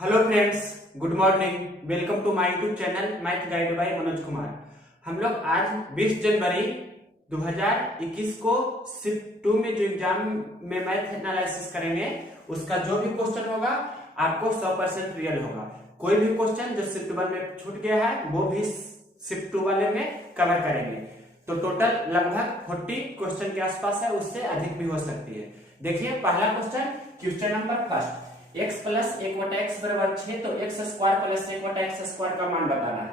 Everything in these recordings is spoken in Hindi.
Hello friends, good morning. Welcome to my YouTube channel Math Guide by Manoj Kumar. हम लोग आज 20 जनवरी 2021 को शिफ्ट 2 में जो एग्जाम में मैथ एनालिसिस करेंगे उसका जो भी क्वेश्चन होगा आपको 100% रियल होगा। कोई भी क्वेश्चन जो शिफ्ट 1 में छूट गया है वो भी शिफ्ट 2 वाले में कवर करेंगे। तो टोटल लगभग 40 क्वेश्चन के आसपास है, उससे अधिक भी हो सकती है। देखिए पहला question number first, x plus 1/x बराबर 6, तो x square plus 1/x square का मान बताना है।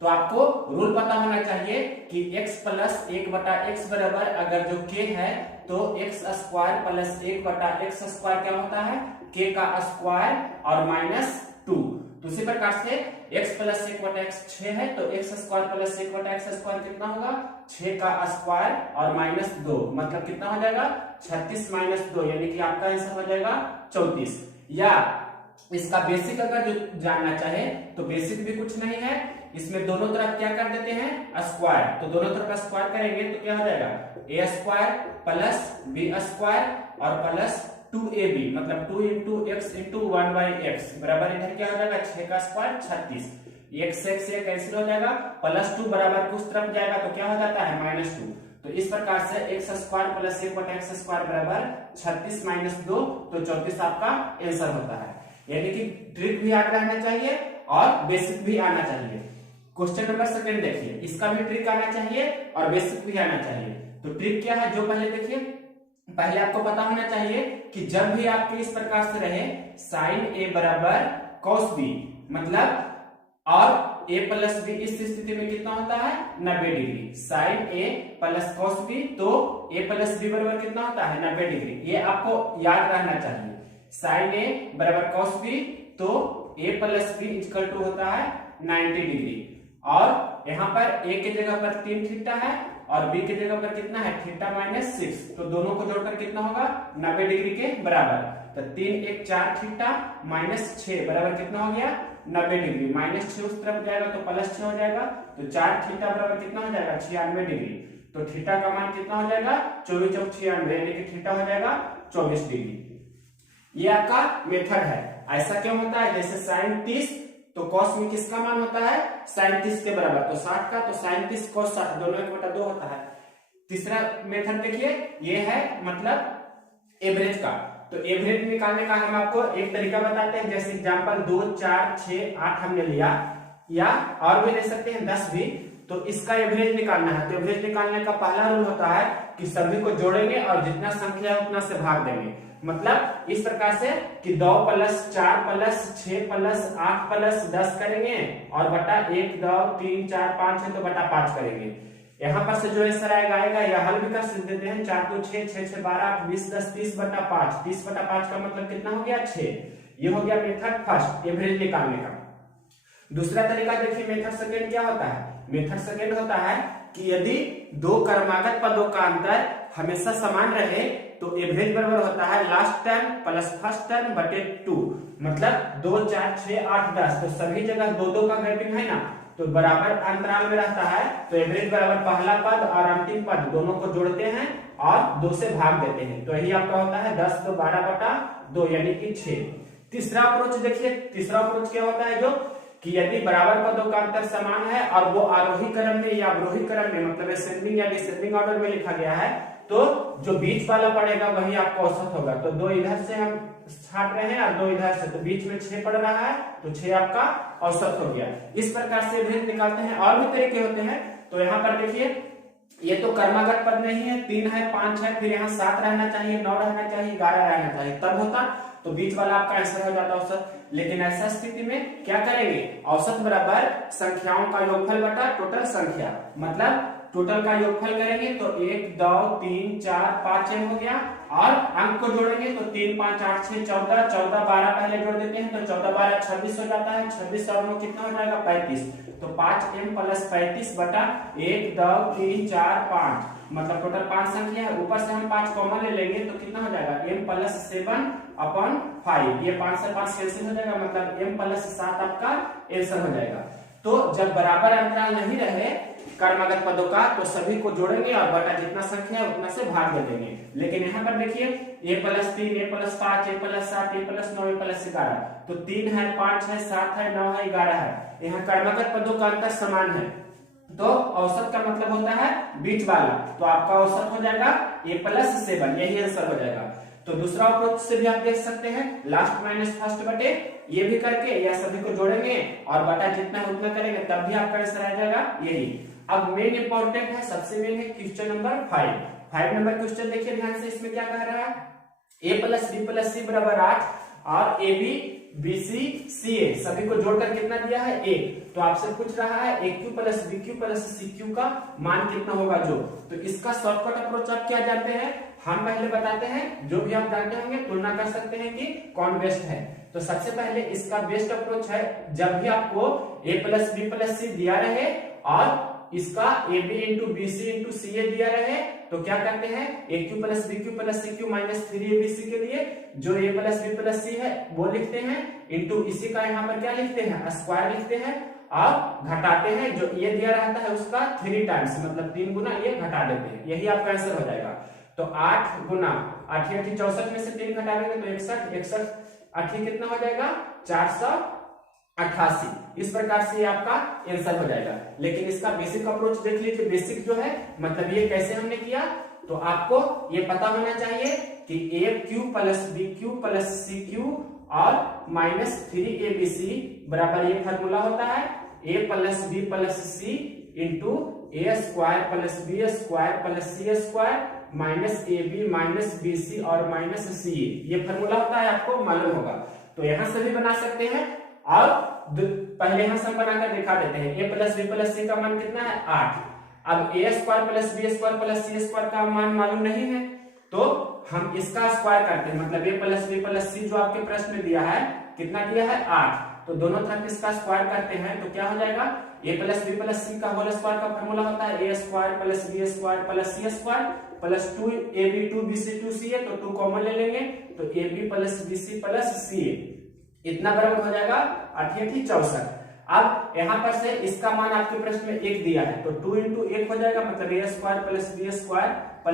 तो आपको रूल पता होना चाहिए कि x प्लस 1/x बराबर अगर जो k है तो x square plus 1/x square क्या होता है, k का स्क्वायर और माइनस 2। तो उसी प्रकार से x प्लस 1/x 6 है तो x square plus 1/x square कितना होगा, 6 का स्क्वायर और माइनस 2, मतलब कितना हो जाएगा 36 माइनस 2, यानी कि आपका आंसर हो जाएगा 34। या इसका बेसिक अगर जो जानना चाहे तो बेसिक भी कुछ नहीं है, इसमें दोनों तरफ क्या कर देते हैं स्क्वायर। तो दोनों तरफ स्क्वायर करेंगे तो क्या हो जाएगा a square plus b square और प्लस 2ab, मतलब 2 इंटू एक्स इंटू 1/x बराबर इधर क्या हो जाएगा 6 का स्क्वायर 36। x से कैंसिल हो जाएगा, प्लस 2 बराबर कुछ तरफ जाएगा तो क्या हो जाता है माइनस 2। तो इस प्रकार से x square plus 1/x square बराबर 36 माइनस 2, तो 34 आपका आंसर होता है। यानी कि ट्रिक भी याद रहना चाहिए और बेसिक भी आना चाहिए। क्वेश्चन नंबर सेकंड देखिए, इसका भी ट्रिक आना चाहिए और बेसिक भी आना चाहिए। तो ट्रिक क्या है, जो पहले देखिए, पहले आपको पता होना चाहिए कि जब भी आपके इस प्रकार से रहे साइन a बराबर कॉस b, मतलब और a प्लस बी इस स्थिति में कितना होता है 90 degree. Sine a plus cos b, तो a प्लस बी बराबर कितना होता है 90 डिग्री। ये आपको याद रहना चाहिए। साइन a बराबर कॉस b, तो a plus b equal to होता है 90 डिग्री। और यहाँ पर a के जगह पर 3 थीटा है और b के जगह पर कितना है थीटा माइनस 6, तो दोनों को जोड़कर कितना होगा 90 डिग्री के बराबर। तो 3 1 4 थीटा माइनस 6 बराबर कितना हो गया 90 डिग्री। माइनस 6 उस तरफ जाएगा तो प्लस 6 हो जाएगा, तो 4 थीटा बराबर कितना हो जाएगा 96 डिग्री। तो थीटा का मान कितना हो जाएगा 24 चौक 96, यानी कि थीटा हो जाएगा 24 डिग्री। ये आपका मेथड है। ऐसा क्यों होता है, जैसे साइन 30 तो कॉस में किसका मान होता है साइन 30 के बराबर, तो 60 का, तो साइन 30 कॉस 60 दोनों 1/2 होता है। तीसरा मेथड देखिए, ये है मतलब एवरेज का। तो एवरेज निकालने का हम आपको एक तरीका बताते हैं, जैसे एग्जांपल 2 4 6 8 हमने लिया, या और भी ले सकते हैं 10 भी। तो इसका एवरेज निकालना है। तो एवरेज निकालने का पहला रूल होता है कि सभी को जोड़ेंगे और जितना संख्या है उतना से भाग देंगे। मतलब इस प्रकार से कि 2 प्लस 4 प्लस 6 प्लस 8 प्लस 10 करेंगे और बटा 1 2 3 4 5 है तो बटा 5 करेंगे। यहाँ पर से जो आंसर आएगा या हल भी कर देते हैं, 4 2 6 6 6 12 8 20 10 30 बटा 5, 30 बटा 5 का मतलब कितना हो गया 6। ये हो गया मेथड फर्स्ट एवरेज निकालने का। दूसरा तरीका देखिए, मेथड सेकेंड क्या होता है। मेथड सेकेंड होता है कि यदि दो क्रमागत पदों का अंतर हमेशा समान रहे तो एवरेज बराबर होता है last term plus first term बटे 2, मतलब 2 4 6 8 10, तो सभी जगह 2 का ग्रेपिंग है ना, तो बराबर अंतराल में रहता है। तो एवरेज बराबर पहला पद और अंतिम पद दोनों को जोड़ते हैं और 2 से भाग देते हैं, तो यही आपका होता है 10 2 12 बटा 2, यानी कि 6। तीसरा अप्रोच देखिए, तीसरा अप्रोच क्या होता है, जो कि यदि बराबर पदों का अंतर समान है और वो आरोही क्रम में या अवरोही क्रम में, मतलब असेंडिंग या डिसेंडिंग ऑर्डर में लिखा गया है, तो जो बीच वाला पड़ेगा वही आपका औसत होगा। तो 2 इधर से हम छाट रहे हैं और 2 इधर से, तो बीच में 6 पड़ रहा है, तो 6 आपका औसत हो गया। इस प्रकार से एवरेज निकालते हैं। और भी तरीके होते हैं। तो यहाँ पर देखिए, ये तो क्रमागत पद नहीं है, 3 है 5 है, फिर यहाँ 7 रहना चाहिए 9 रहना चाहिए 11 रहना चाहिए, तब होता तो बीच वाला आपका आंसर हो जाता औसत। लेकिन ऐसा स्थिति में क्या करेंगे, औसत बराबर संख्याओं का योगफल बटा टोटल संख्या, मतलब टोटल का योगफल करेंगे तो 1 2 3 4 5 एम हो गया, और अंक को जोड़ेंगे तो 3 5 8 6 14 14 12 पहले जोड़ देते हैं, तो 14 12 26 हो जाता है, 26 और 9 कितना हो जाएगा 35, तो 5m प्लस 35 बटा 1 2 3 4 5, मतलब टोटल 5 संख्या है, ऊपर से हम 5 कॉमन ले लेंगे तो कितना हो जाएगा m प्लस 7 अपॉन 5, ये 5 से 5 कैंसिल हो जाएगा, मतलब m प्लस 7 आपका आंसर हो जाएगा। तो जब बराबर अंतराल नहीं रहे कर्मगत पदों का तो सभी को जोड़ेंगे और बटा जितना संख्या है उतना से भाग दे देंगे। लेकिन यहाँ पर देखिए a + 3, a + 5, a + 7, a + 9, a + 11, तो 3 है, 5 है, 7 है, 9 है, 11 है। यहाँ कर्मगत पदों का अंतर समान है, तो औसत का मतलब होता है बीच वाला, तो आपका औसत हो जाएगा a + 7, यही आंसर हो जाएगा। तो दूसरा अप्रोच से भी आप देख सकते हैं, लास्ट माइनस फर्स्ट बटे ये भी करके या सभी को जोड़ेंगे और बटा जितना है उतना करेंगे, तब भी आपका आंसर आ जाएगा यही। अब मेन इंपॉर्टेंट है, सबसे मेन है क्वेश्चन नंबर 5 नंबर क्वेश्चन देखिए ध्यान से, इसमें क्या कह रहा है, a + b + c = 8 और ab bc ca सभी को जोड़कर कितना दिया है 1, तो आपसे पूछ रहा है aq + bq + cq का मान कितना होगा जो। तो इसका शॉर्टकट अप्रोच आप क्या जानते हैं, हम पहले बताते हैं, जो भी आप जानते होंगे तुलना कर सकते हैं कि कौन बेस्ट है। तो सबसे पहले इसका बेस्ट अप्रोच है, जब भी आपको a + b + c दिया रहे और इसका ab × bc × ca दिया रहे, तो क्या करते हैं aq + bq + cq - 3abc के लिए जो a + b + c है वो लिखते हैं, इंटू इसी का यहाँ पर क्या लिखते हैं स्क्वायर लिखते हैं और घटाते हैं, जो ये दिया रहता है उसका 3 टाइम्स मतलब 3 गुना ये घटा देते हैं, यही आपका आंसर हो जाएगा। तो 8 गुना 8 × 8 = 64 में से 3 घटा देंगे तो 61 8 कितना हो जाएगा 488। इस प्रकार से ये आपका आंसर हो जाएगा। लेकिन इसका बेसिक अप्रोच देख लीजिए, बेसिक जो है मतलब ये कैसे हमने किया, तो आपको ये पता होना चाहिए कि aq + bq + cq और -3abc बराबर ये फार्मूला होता है a + b + c into a² + b² + c² -ab -bc और -ca, ये फार्मूला होता है, आपको मालूम होगा। तो यहां से भी बना सकते हैं और पहले यहां से हम बनाकर दिखा देते हैं। a + b + c का मान कितना है 8। अब a² + b² + c² का मान मालूम नहीं है, तो हम इसका स्क्वायर करते हैं, मतलब a + b + c जो आपके प्रश्न में दिया है कितना दिया है 8, तो दोनों तरफ इसका स्क्वायर करते हैं तो क्या हो जाएगा a + b + c का होल स्क्वायर का फार्मूला होता है a² + b² + c² plus 2ab 2bc 2ca, तो 2 कॉमन ले लेंगे तो ab + bc + ca इतना बराबर हो जाएगा 8 × 8 = 64। अब यहां पर से इसका मान आपके प्रश्न में 1 दिया है, तो 2 × 1 हो जाएगा, मतलब a² + b² +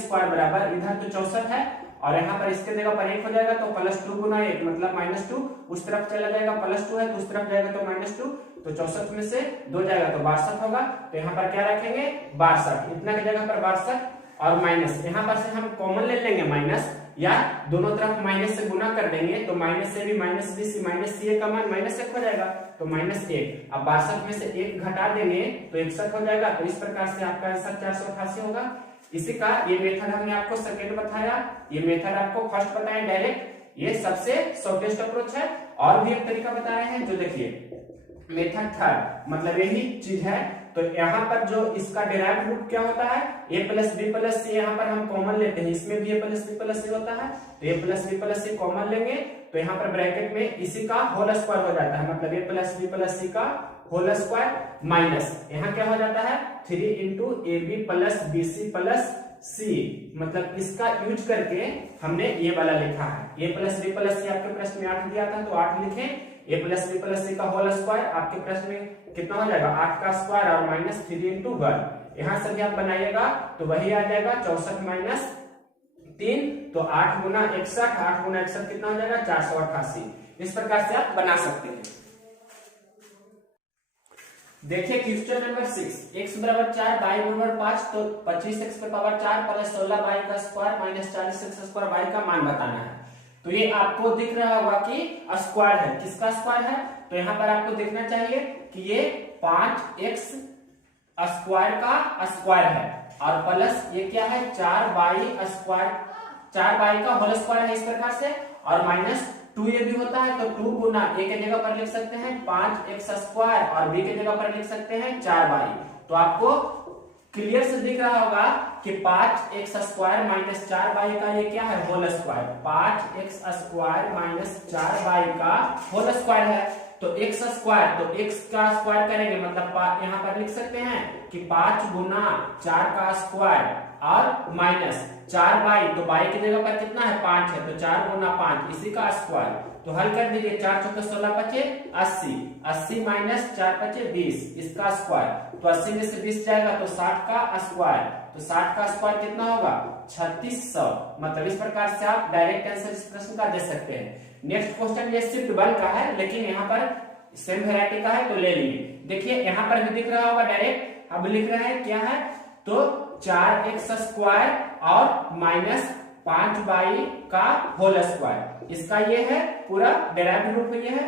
c² बराबर इधर तो 64 है और यहाँ पर इसके जगह पर 1 हो जाएगा, तो +2 × 1 मतलब -2, उस तरफ चला जाएगा, +2 है तो उस तरफ जाएगा तो -2, तो 64 में से 2 जाएगा तो 62 होगा। तो यहाँ पर क्या रखेंगे 62, इतना की जगह पर 62 और माइनस, यहाँ पर से हम कॉमन ले लेंगे माइनस, या दोनों तरफ माइनस से गुना कर देंगे तो माइनस से भी -bc -ca का मान -1 हो जाएगा, तो -1। अब 62 में से 1 घटा देंगे तो 61 हो जाएगा। तो इस प्रकार से आपका आंसर 488 होगा। इसी का ये मेथड हमने आपको सेकंड बताया, ये मेथड आपको फर्स्ट बताया डायरेक्ट, ये सबसे शॉर्टेस्ट अप्रोच है। और भी एक तरीका बता रहे हैं, जो देखिए मेथड थर्ड, मतलब यही चीज है। तो यहाँ पर जो इसका डिराइव्ड रूट क्या होता है a + b + c, यहाँ पर हम कॉमन लेते हैं, इसमें भी a + b + c होता है, तो a + b + c कॉमन लेंगे तो यहाँ पर ब्रैकेट में इसी का होल स्क्वायर हो जाता है, मतलब a + b + c का होल स्क्वायर माइनस यहाँ क्या हो जाता है 3 × ab + bc + c, मतलब इसका यूज करके हमने ये वाला लिखा है। a + b + c आपके प्रश्न में 8 दिया था तो 8 लिखें, a + b + c का होल स्क्वायर आपके प्रश्न में कितना हो जाएगा 8 का स्क्वायर और -3 × 1, यहाँ से भी आप बनाइएगा तो वही आ जाएगा 64 - 3, तो 8 × 61, 8 × 61 कितना हो जाएगा 488। इस प्रकार से आप बना सकते हैं। देखिए क्वेश्चन नंबर 6, x = 4 y = 5, तो 25x ⁴ + 16y² - 40x² का मान बताना है। तो ये आपको दिख रहा होगा कि स्क्वायर है, किसका स्क्वायर है, तो यहाँ पर आपको देखना चाहिए कि ये 5x² का स्क्वायर है और प्लस ये क्या है 4y का होल स्क्वायर है इस प्रकार से, और -2 ये भी होता है, तो 2 गुना a के जगह पर लिख सकते हैं 5x² और b के जगह पर लिख सकते हैं 4y। तो आपको क्लियर से दिख रहा होगा कि 5x² - 4y का ये क्या है होल स्क्वायर, 5x² - 4y का होल स्क्वायर है। तो x² तो x का स्क्वायर करेंगे, मतलब यहाँ पर लिख सकते हैं कि 5 गुना 4 का स्क्वायर और -4y, तो y की जगह पर कितना है 5 है, तो 4 गुना 5 इसी का स्क्वायर, तो तो हल कर दीजिए, 4 चौके 16 पचे 80, 80 माइनस 4 पचे 20, इसका स्क्वायर, तो 80 में से 20 जाएगा तो 60 का स्क्वायर, तो 60 का स्क्वायर कितना होगा 3600। मतलब इस प्रकार से आप डायरेक्ट आंसर इस प्रश्न का दे सकते हैं। नेक्स्ट क्वेश्चन ये शिफ्ट 1 का है, लेकिन यहाँ पर सेम वैरायटी का है तो ले लीजिए। देखिए यहाँ पर भी दिख रहा होगा डायरेक्ट, अब लिख रहे हैं क्या है, तो 4x स्क्वायर और माइनस 5y का होल स्क्वायर, इसका ये है पूरा डेराइव्ड रूप ये है,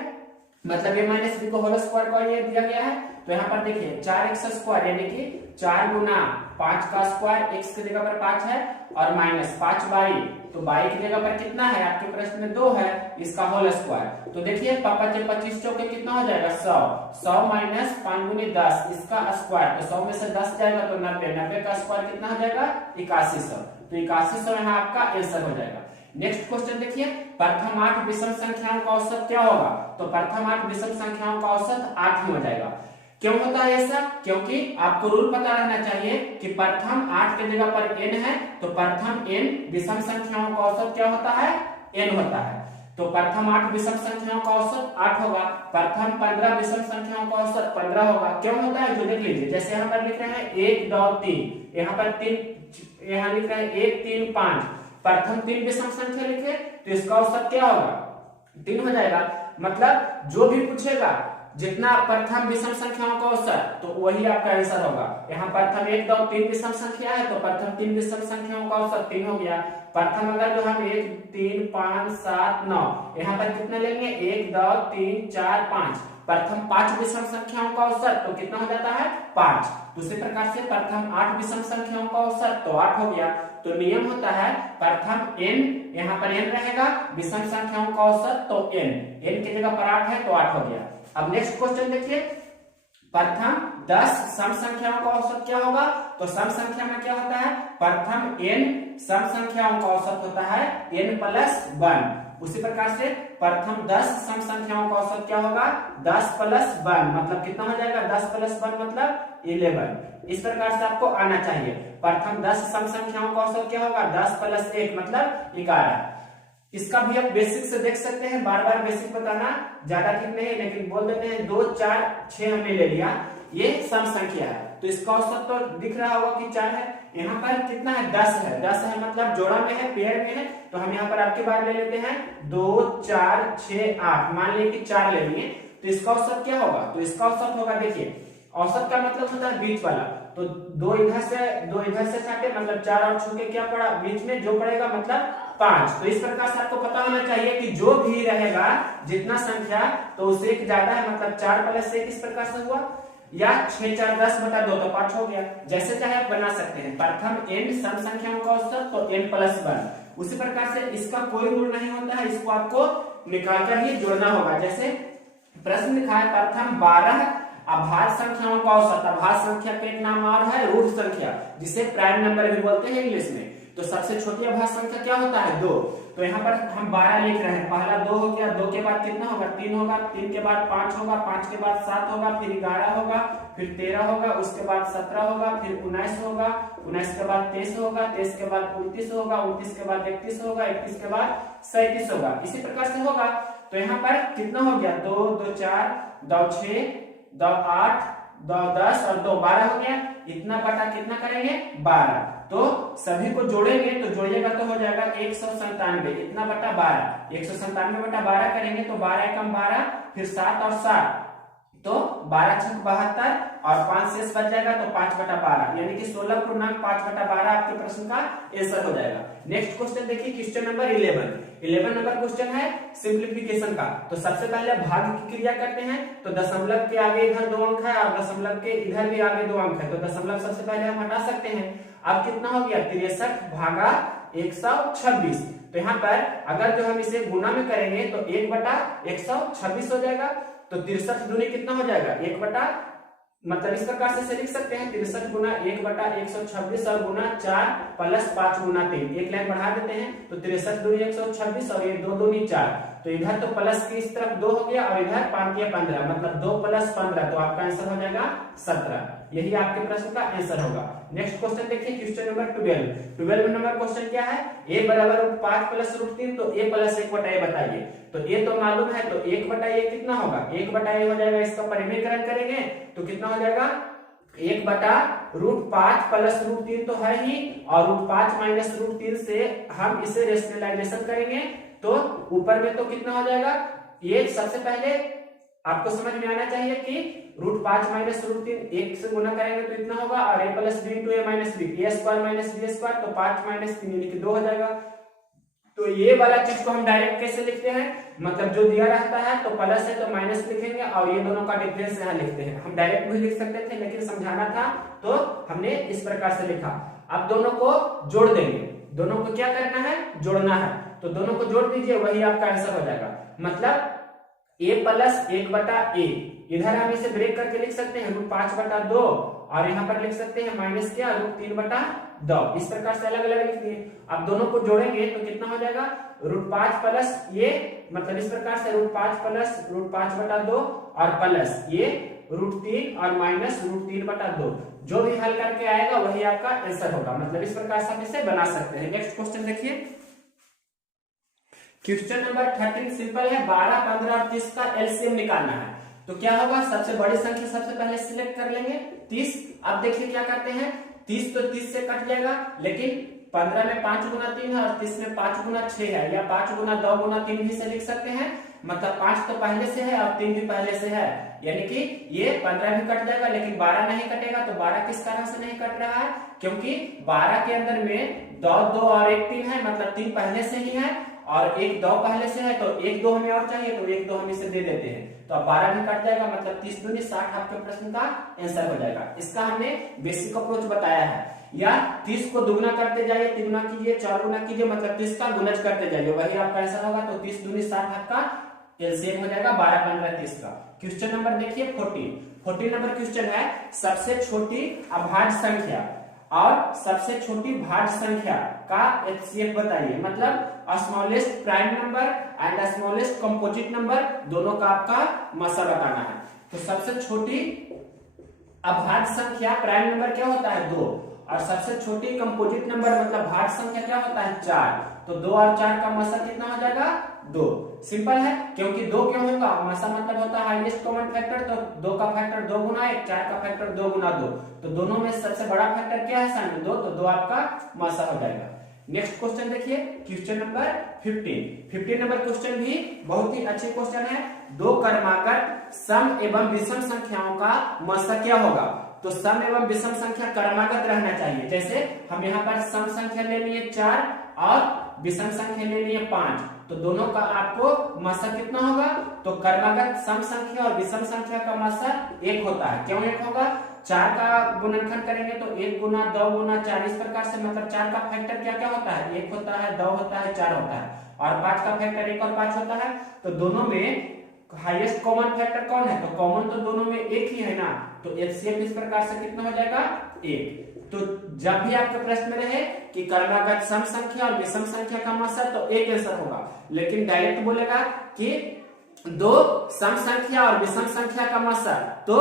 मतलब ये माइनस बी को होल स्क्वायर का ये दिया गया है। तो यहाँ पर देखिए 4x स्क्वायर यानी कि 4 गुना 5 का स्क्वायर, x की जगह पर 5 है, और माइनस 5y, तो y की जगह पर कितना है आपके प्रश्न में 2 है, इसका होल स्क्वायर। तो देखिए पापा जब 25 चौके कितना हो जाएगा 100, 100 माइनस 5 गुनी 10, इसका स्क्वायर, तो 100 में से 10 जाएगा तो 90, 90 का स्क्वायर कितना हो जाएगा 8100, तो 8100 यहाँ आपका आंसर हो जाएगा। नेक्स्ट क्वेश्चन देखिए, प्रथम 8 विषम संख्याओं का औसत क्या होगा, तो प्रथम 8 विषम संख्याओं का औसत 8 ही हो जाएगा। क्यों होता है ऐसा, क्योंकि आपको रूल पता रहना चाहिए कि प्रथम 8 के जगह पर n है, तो प्रथम n विषम संख्याओं का औसत क्या होता है n होता है, तो प्रथम 8 विषम संख्याओं का औसत 8 होगा, प्रथम 15 विषम संख्याओं का औसत 15 होगा। क्यों होता है जो देख लीजिए, जैसे यहाँ पर लिख रहे हैं 1 2 3, यहाँ पर 3, यहाँ लिख रहे हैं 1 3 5, प्रथम 3 विषम संख्या लिखे तो इसका औसत क्या होगा 3 हो जाएगा। मतलब जो भी पूछेगा जितना प्रथम विषम संख्याओं का औसत, तो वही आपका आंसर होगा। यहाँ प्रथम 1 2 3 विषम संख्या है, तो प्रथम 3 विषम संख्याओं का औसत 3 हो गया। प्रथम अगर जो हम 1 3 5 7 9, यहाँ पर कितना लेंगे 1 2 3 4 5, प्रथम 5 विषम संख्याओं का औसत तो कितना हो जाता है 5। दूसरे प्रकार से प्रथम 8 विषम संख्याओं का औसत तो 8 हो गया। तो नियम होता है प्रथम n, यहाँ पर n रहेगा, विषम संख्याओं का औसत तो n की जगह पर 8 है तो 8 हो गया। अब नेक्स्ट क्वेश्चन देखिए, प्रथम 10 सम संख्याओं का औसत क्या होगा, तो सम संख्या में क्या होता है प्रथम n सम संख्याओं का औसत होता है n प्लस 1। उसी प्रकार से प्रथम 10 सम संख्याओं का औसत क्या होगा 10 प्लस 1, मतलब कितना हो जाएगा 10 प्लस 1 मतलब 11। इस प्रकार से आपको आना चाहिए। प्रथम 10 सम संख्याओं का औसत क्या होगा 10 प्लस 1 मतलब 11। इसका भी आप बेसिक से देख सकते हैं, बार बार बेसिक बताना ज्यादा ठीक नहीं, लेकिन बोल देते हैं 2 4 6 हमने ले लिया, ये सम संख्या है, तो इसका औसत तो दिख रहा होगा कि 4 है। यहाँ पर कितना है 10 है, 10 है मतलब जोड़ा में है, पेयर में है, तो हम यहाँ पर आपके बार ले लेते हैं 2 4 6 8, मान लीजिए कि 4 ले लिए, तो इसका औसत क्या होगा, तो इसका औसत होगा, देखिए औसत का मतलब होता है बीच वाला, तो 2 इधर से काटे मतलब 4 और छू के क्या पड़ा बीच में जो पड़ेगा मतलब 5। तो इस प्रकार से आपको पता होना चाहिए कि जो भी रहेगा जितना संख्या तो उससे एक ज्यादा है, मतलब 4 प्लस 1 इस प्रकार से हुआ, या 6 4 10 बटा 2 तो 5 हो गया। जैसे चाहे आप बना सकते हैं। प्रथम n सम संख्याओं का औसत तो n प्लस 1। उसी प्रकार से इसका कोई रूल नहीं होता है, इसको आपको निकालकर ही जोड़ना होगा। जैसे प्रश्न लिखा है प्रथम 12 अभाज्य संख्याओं का औसत, अभाज्य संख्या का एक नाम और है रूट संख्या, जिसे प्राइम नंबर भी बोलते हैं इंग्लिश में। तो सबसे छोटी अभाज्य संख्या क्या होता है 2, तो यहाँ पर हम 12 लिख रहे हैं, पहला 2 हो गया, 2 के बाद कितना होगा 3 होगा, 3 के बाद 5 होगा, 5 के बाद 7 होगा, फिर 11 होगा, फिर 13 होगा, उसके बाद 17 होगा, फिर 19 होगा, 19 के बाद 23 होगा, 23 के बाद 29 होगा, 29 के बाद 31 होगा, 31 के बाद 37 होगा। इसी प्रकार से होगा। तो यहाँ पर कितना हो गया 2 2 4 2 6 2 8 2 10 और 2 12 हो गया। इतना बटा कितना करेंगे 12, तो सभी को जोड़ेंगे तो जोड़िएगा तो हो जाएगा 197, इतना बटा 12, 197 बटा 12 करेंगे तो 12 एकम 12, फिर 7 और 7 तो 12 छक 72 और 5 शेष बच जाएगा तो 5 बटा 12, यानी कि 16.5 बटा 12 आपके प्रश्न का आंसर हो जाएगा। नेक्स्ट क्वेश्चन देखिए, क्वेश्चन नंबर 11 नंबर क्वेश्चन है सिंप्लीफिकेशन का। तो सबसे पहले भाग की क्रिया करते हैं, तो दशमलव के आगे इधर 2 अंक है और दशमलव के इधर भी आगे 2 अंक है, तो दशमलव सबसे पहले हम हटा सकते हैं। अब कितना हो गया 63 भागा 126। तो यहाँ पर अगर जो हम इसे गुना में करेंगे तो 1 बटा 126 हो जाएगा, तो 63 दूनी कितना हो जाएगा 1 बटा, मतलब इस प्रकार से लिख सकते हैं 63 गुना 1 बटा 126 और गुना 4 प्लस 5 गुना 3, एक लाइन बढ़ा देते हैं तो 63 दूनी 126 और ये 2 दूनी 4, तो इधर तो प्लस की इस तरफ 2 हो गया और इधर 5 या 15, मतलब 2 + 15, तो आपका आंसर हो जाएगा 17। यही आपके प्रश्न का आंसर होगा। नेक्स्ट क्वेश्चन देखिए, क्वेश्चन नंबर 12 नंबर क्वेश्चन क्या है, a बराबर √5 + √3, तो a + 1/a बताइए। तो a तो मालूम है, तो 1/a कितना होगा, 1/a हो जाएगा। इसका परिमेयकरण करेंगे तो कितना हो जाएगा, 1/√5 + √3 तो है ही, और √5 - √3 से हम इसे रेशनलाइजेशन करेंगे तो ऊपर में तो कितना हो जाएगा। ये सबसे पहले आपको समझ में आना चाहिए कि √5 - √3 1 से गुना करेंगे तो इतना होगा, और a + b × a - b, a² - b² तो 5 - 3 यानी कि 2 हो जाएगा। तो ये वाला चीज को हम डायरेक्ट कैसे लिखते हैं, मतलब जो दिया रहता है तो प्लस है तो माइनस लिखेंगे, और ये दोनों का डिफरेंस यहाँ लिखते हैं। हम डायरेक्ट भी लिख सकते थे, लेकिन समझाना था तो हमने इस प्रकार से लिखा। अब दोनों को जोड़ देंगे, दोनों को क्या करना है, जोड़ना है, तो दोनों को जोड़ दीजिए, वही आपका आंसर हो जाएगा। मतलब a + 1/a, इधर हम इसे ब्रेक करके लिख सकते हैं √5/2, और यहाँ पर लिख सकते हैं माइनस क्या, √3/2। इस प्रकार से अलग अलग लिख दिए। अब दोनों को जोड़ेंगे तो कितना हो जाएगा, √5 + ये, मतलब इस प्रकार से √5 + √5/2 और प्लस ये √3 और माइनस √3/2, जो भी हल करके आएगा वही आपका आंसर होगा। मतलब इस प्रकार से हम इसे बना सकते हैं। नेक्स्ट क्वेश्चन देखिए, क्वेश्चन नंबर 13 सिंपल है, 12, 15 और 30 का एलसीएम निकालना है। तो क्या होगा, सबसे बड़ी संख्या सबसे पहले सिलेक्ट कर लेंगे 30। अब देखिए क्या करते हैं, 30 तो 30 से कट जाएगा, लेकिन 15 में 5 × 3 है और 30 में 5 × 6 है, या 5 × 2 × 3 भी से लिख सकते हैं। मतलब 5 तो पहले से है और 3 भी पहले से है, यानी कि ये 15 भी कट जाएगा, लेकिन 12 नहीं कटेगा। तो 12 किस कारण से नहीं कट रहा है, क्योंकि 12 के अंदर में 2 2 और 1 3 है, मतलब 3 पहले से ही है और 1 2 पहले से है, तो 1 2 हमें और चाहिए, तो 1 2 हम इसे दे देते हैं। तो अब 12 भी कट जाएगा, मतलब 30 दूनी 60 आपके प्रश्न का आंसर हो जाएगा। इसका हमने बेसिक अप्रोच बताया है, या 30 को दुगुना करते जाइए, तिगुना कीजिए, 4 गुना कीजिए, मतलब 30 का गुणज करते जाइए, वही आपका आंसर होगा। तो 30 दूनी 60 आपका एलसीएम हो जाएगा 12, 15, 30 का। क्वेश्चन नंबर देखिए 14 नंबर क्वेश्चन है, सबसे छोटी अभाज्य संख्या और सबसे छोटी भाज्य संख्या का एचसीएफ बताइए। मतलब smallest prime number and smallest composite number, दोनों का आपका मसा बताना है। तो सबसे छोटी अभाज्य संख्या, प्राइम नंबर क्या होता है 2, और सबसे छोटी कंपोजिट नंबर मतलब भाज्य संख्या क्या होता है 4। तो 2 और 4 का मसा कितना हो जाएगा 2। सिंपल है, क्योंकि 2 क्यों होगा, मसा मतलब होता है हाईएस्ट कॉमन फैक्टर, तो 2 का फैक्टर 2 × 1, 4 का फैक्टर 2 × 2, तो दोनों में सबसे बड़ा फैक्टर क्या है सामने 2, तो 2 आपका मसा हो जाएगा। नेक्स्ट क्वेश्चन देखिए, क्वेश्चन नंबर 15 नंबर क्वेश्चन भी बहुत ही अच्छे क्वेश्चन है। दो क्रमागत सम एवं विषम संख्याओं का मसा क्या होगा। तो सम एवं विषम संख्या क्रमागत रहना चाहिए। जैसे हम यहाँ पर सम संख्या ले लिए 4 और विषम संख्या ले लिए 5, तो दोनों का आपको मसा कितना होगा, तो क्रमागत सम संख्या और विषम संख्या का मसा 1 होता है। क्यों 1 होगा, 4 का गुणनखंड करेंगे तो 1 गुना 2 गुना 4, इस प्रकार से, मतलब 4 का फैक्टर क्या क्या होता है 1 होता है, 2 होता है, 4 होता है, और 5 का फैक्टर 1 और 5 होता है। तो दोनों में हाईएस्ट कॉमन फैक्टर कौन है, तो कॉमन तो दोनों में 1 ही है ना, तो एचसीएफ इस प्रकार से कितना हो जाएगा 1। तो जब भी आपके प्रश्न में रहे कि क्रमागत सम संख्या और विषम संख्या का मसा, तो 1 आंसर होगा। लेकिन डायरेक्ट बोलेगा कि दो सम संख्या और विषम संख्या का मसा, तो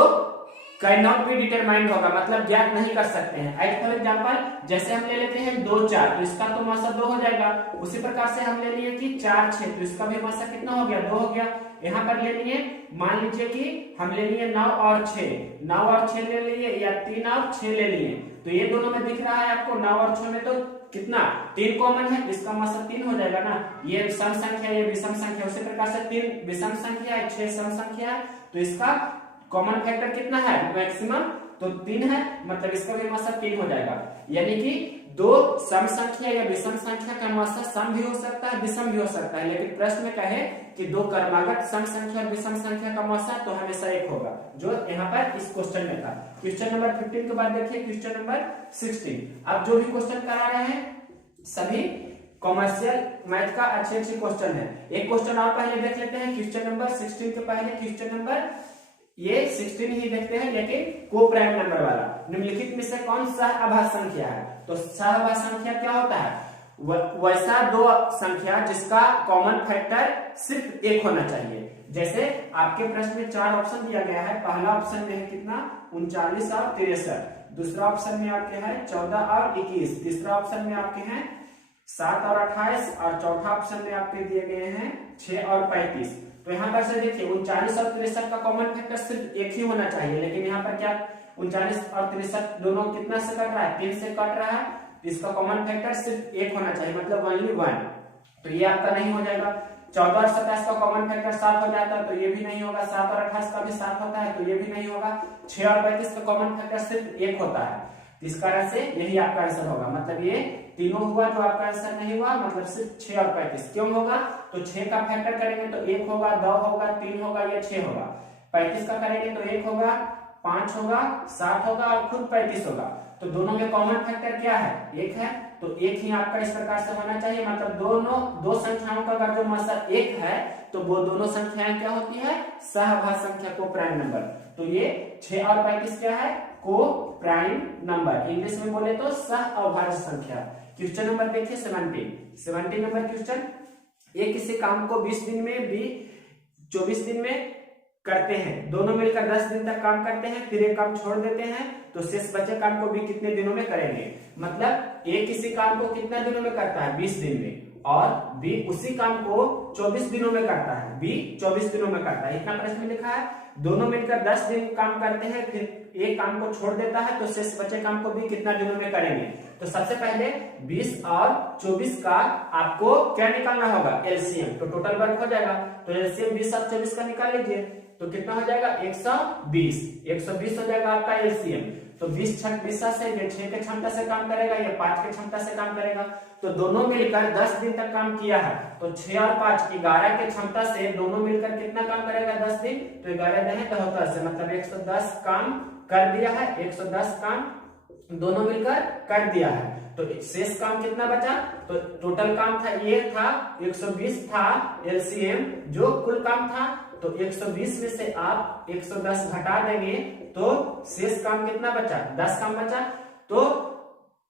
कैन नॉट बी डिटरमाइंड होगा, मतलब ज्ञात नहीं कर सकते हैं। एज फॉर एग्जांपल, जैसे हम ले लेते हैं 2 4, तो इसका तो मसा 2 हो जाएगा। उसी प्रकार से हम ले लिए कि 4 6, तो इसका भी मसा कितना हो गया 2 हो गया। यहाँ पर ले लिए, मान लीजिए कि हम ले लिए 9 और 6, 9 और 6 ले लिए, या 3 और 6 ले लिए, तो ये दोनों में दिख रहा है आपको 9 और 6 में तो कितना 3 कॉमन है, इसका मसा 3 हो जाएगा ना। ये सम संख्या, ये विषम संख्या, उसी प्रकार से 3 विषम संख्या है, 6 सम संख्या है, तो इसका कॉमन फैक्टर कितना है मैक्सिमम, तो 3 है, मतलब इसका भी मसा 3 हो जाएगा। यानी कि दो सम संख्या या विषम संख्या का मसा सम भी हो सकता है, विषम भी हो सकता है, लेकिन प्रश्न में कहे कि दो क्रमागत सम संख्या और विषम संख्या का मसा, तो हमेशा 1 होगा, जो यहाँ पर इस क्वेश्चन में था। क्वेश्चन नंबर 15 के बाद देखिए क्वेश्चन नंबर 16। अब जो भी क्वेश्चन करा रहे हैं सभी कॉमर्शियल मैथ का अच्छे क्वेश्चन है। एक क्वेश्चन और पहले देख लेते हैं, क्वेश्चन नंबर 16 के पहले क्वेश्चन नंबर ये 16 ही देखते हैं, लेकिन को प्राइम नंबर वाला। निम्नलिखित में से कौन सा अभाज्य संख्या है, तो सहअभाज्य संख्या क्या होता है, वैसा दो संख्या जिसका कॉमन फैक्टर सिर्फ एक होना चाहिए। जैसे आपके प्रश्न में 4 ऑप्शन दिया गया है। पहला ऑप्शन में है कितना 39 और 63, दूसरा ऑप्शन में आपके है 14 और 21, तीसरा ऑप्शन में आपके हैं 7 और 28 और चौथा ऑप्शन में आपके दिए गए हैं 6 और 35। तो यहाँ पर से देखिए 39 और 63 का कॉमन फैक्टर सिर्फ एक ही होना चाहिए, लेकिन यहाँ पर क्या 39 और 63 दोनों कितना से कट रहा है 3 से कट रहा है, इसका कॉमन फैक्टर सिर्फ एक होना चाहिए, मतलब ओनली 1। तो ये आपका नहीं हो जाएगा। 14 और 27 का कॉमन फैक्टर 7 हो जाता है, तो ये भी नहीं होगा। 7 और 28 का भी 7 होता है, तो ये भी नहीं होगा। 6 और 35 का कॉमन फैक्टर सिर्फ एक होता है, इस कारण से यही आपका आंसर होगा। मतलब ये तीनों हुआ जो आपका आंसर नहीं हुआ, मतलब सिर्फ 6 और 35। क्यों होगा? तो 6 का फैक्टर करेंगे तो 1 होगा, 2 होगा, 3 होगा, ये 6 होगा। 35 का करेंगे तो 1 होगा, 5 होगा, 7 होगा और खुद 35 होगा। तो दोनों में कॉमन फैक्टर क्या है? 1 है, तो 1 ही आपका इस प्रकार से होना चाहिए। मतलब दो संख्याओं का अगर जो मासा 1 है तो वो दोनों संख्याएं क्या होती है? सहभाज्य संख्या, को प्राइम नंबर। तो ये 6 और 35 क्या है? को प्राइम नंबर, इंग्लिश में बोले तो सह अभाज्य संख्या। क्वेश्चन नंबर देखिए 17 नंबर क्वेश्चन। एक किसी काम को 20 दिन में भी 24 दिन में करते हैं, दोनों मिलकर 10 दिन तक काम करते हैं, फिर एक काम छोड़ देते हैं, तो शेष बचे काम को भी कितने दिनों में करेंगे? मतलब एक किसी काम को कितना दिनों में करता है? 20 दिन में, और बी उसी काम को 24 दिनों में करता है, बी 24 दिनों में करता है। इतना प्रश्न में लिखा है। दोनों मिलकर 10 दिन काम करते हैं, फिर एक काम को छोड़ देता है, तो शेष बचे काम को भी कितना दिनों में करेंगे? तो सबसे पहले 20 और 24 का आपको क्या निकालना होगा? एलसीएम। तो टोटल वर्क हो जाएगा, तो एलसीएम 20 और 24 का निकाल लीजिए, तो कितना हो जाएगा? 120 हो जाएगा आपका एलसीएम। तो 20 छक 20 से ये 6 के क्षमता से काम करेगा, ये 5 के क्षमता से काम करेगा। तो दोनों मिलकर 10 दिन तक काम किया है, तो 6 और 5 11 के क्षमता से दोनों मिलकर कितना काम करेगा? 10 दिन। तो 11 दिन 73 से, मतलब 110 काम कर दिया है। 110 काम दोनों मिलकर कर दिया है। तो शेष काम कितना बचा? तो टोटल काम था, ये था 120 था एलसीएम जो कुल काम था। तो 120 में से आप 110 घटा देंगे तो शेष काम कितना बचा? 10 काम बचा। तो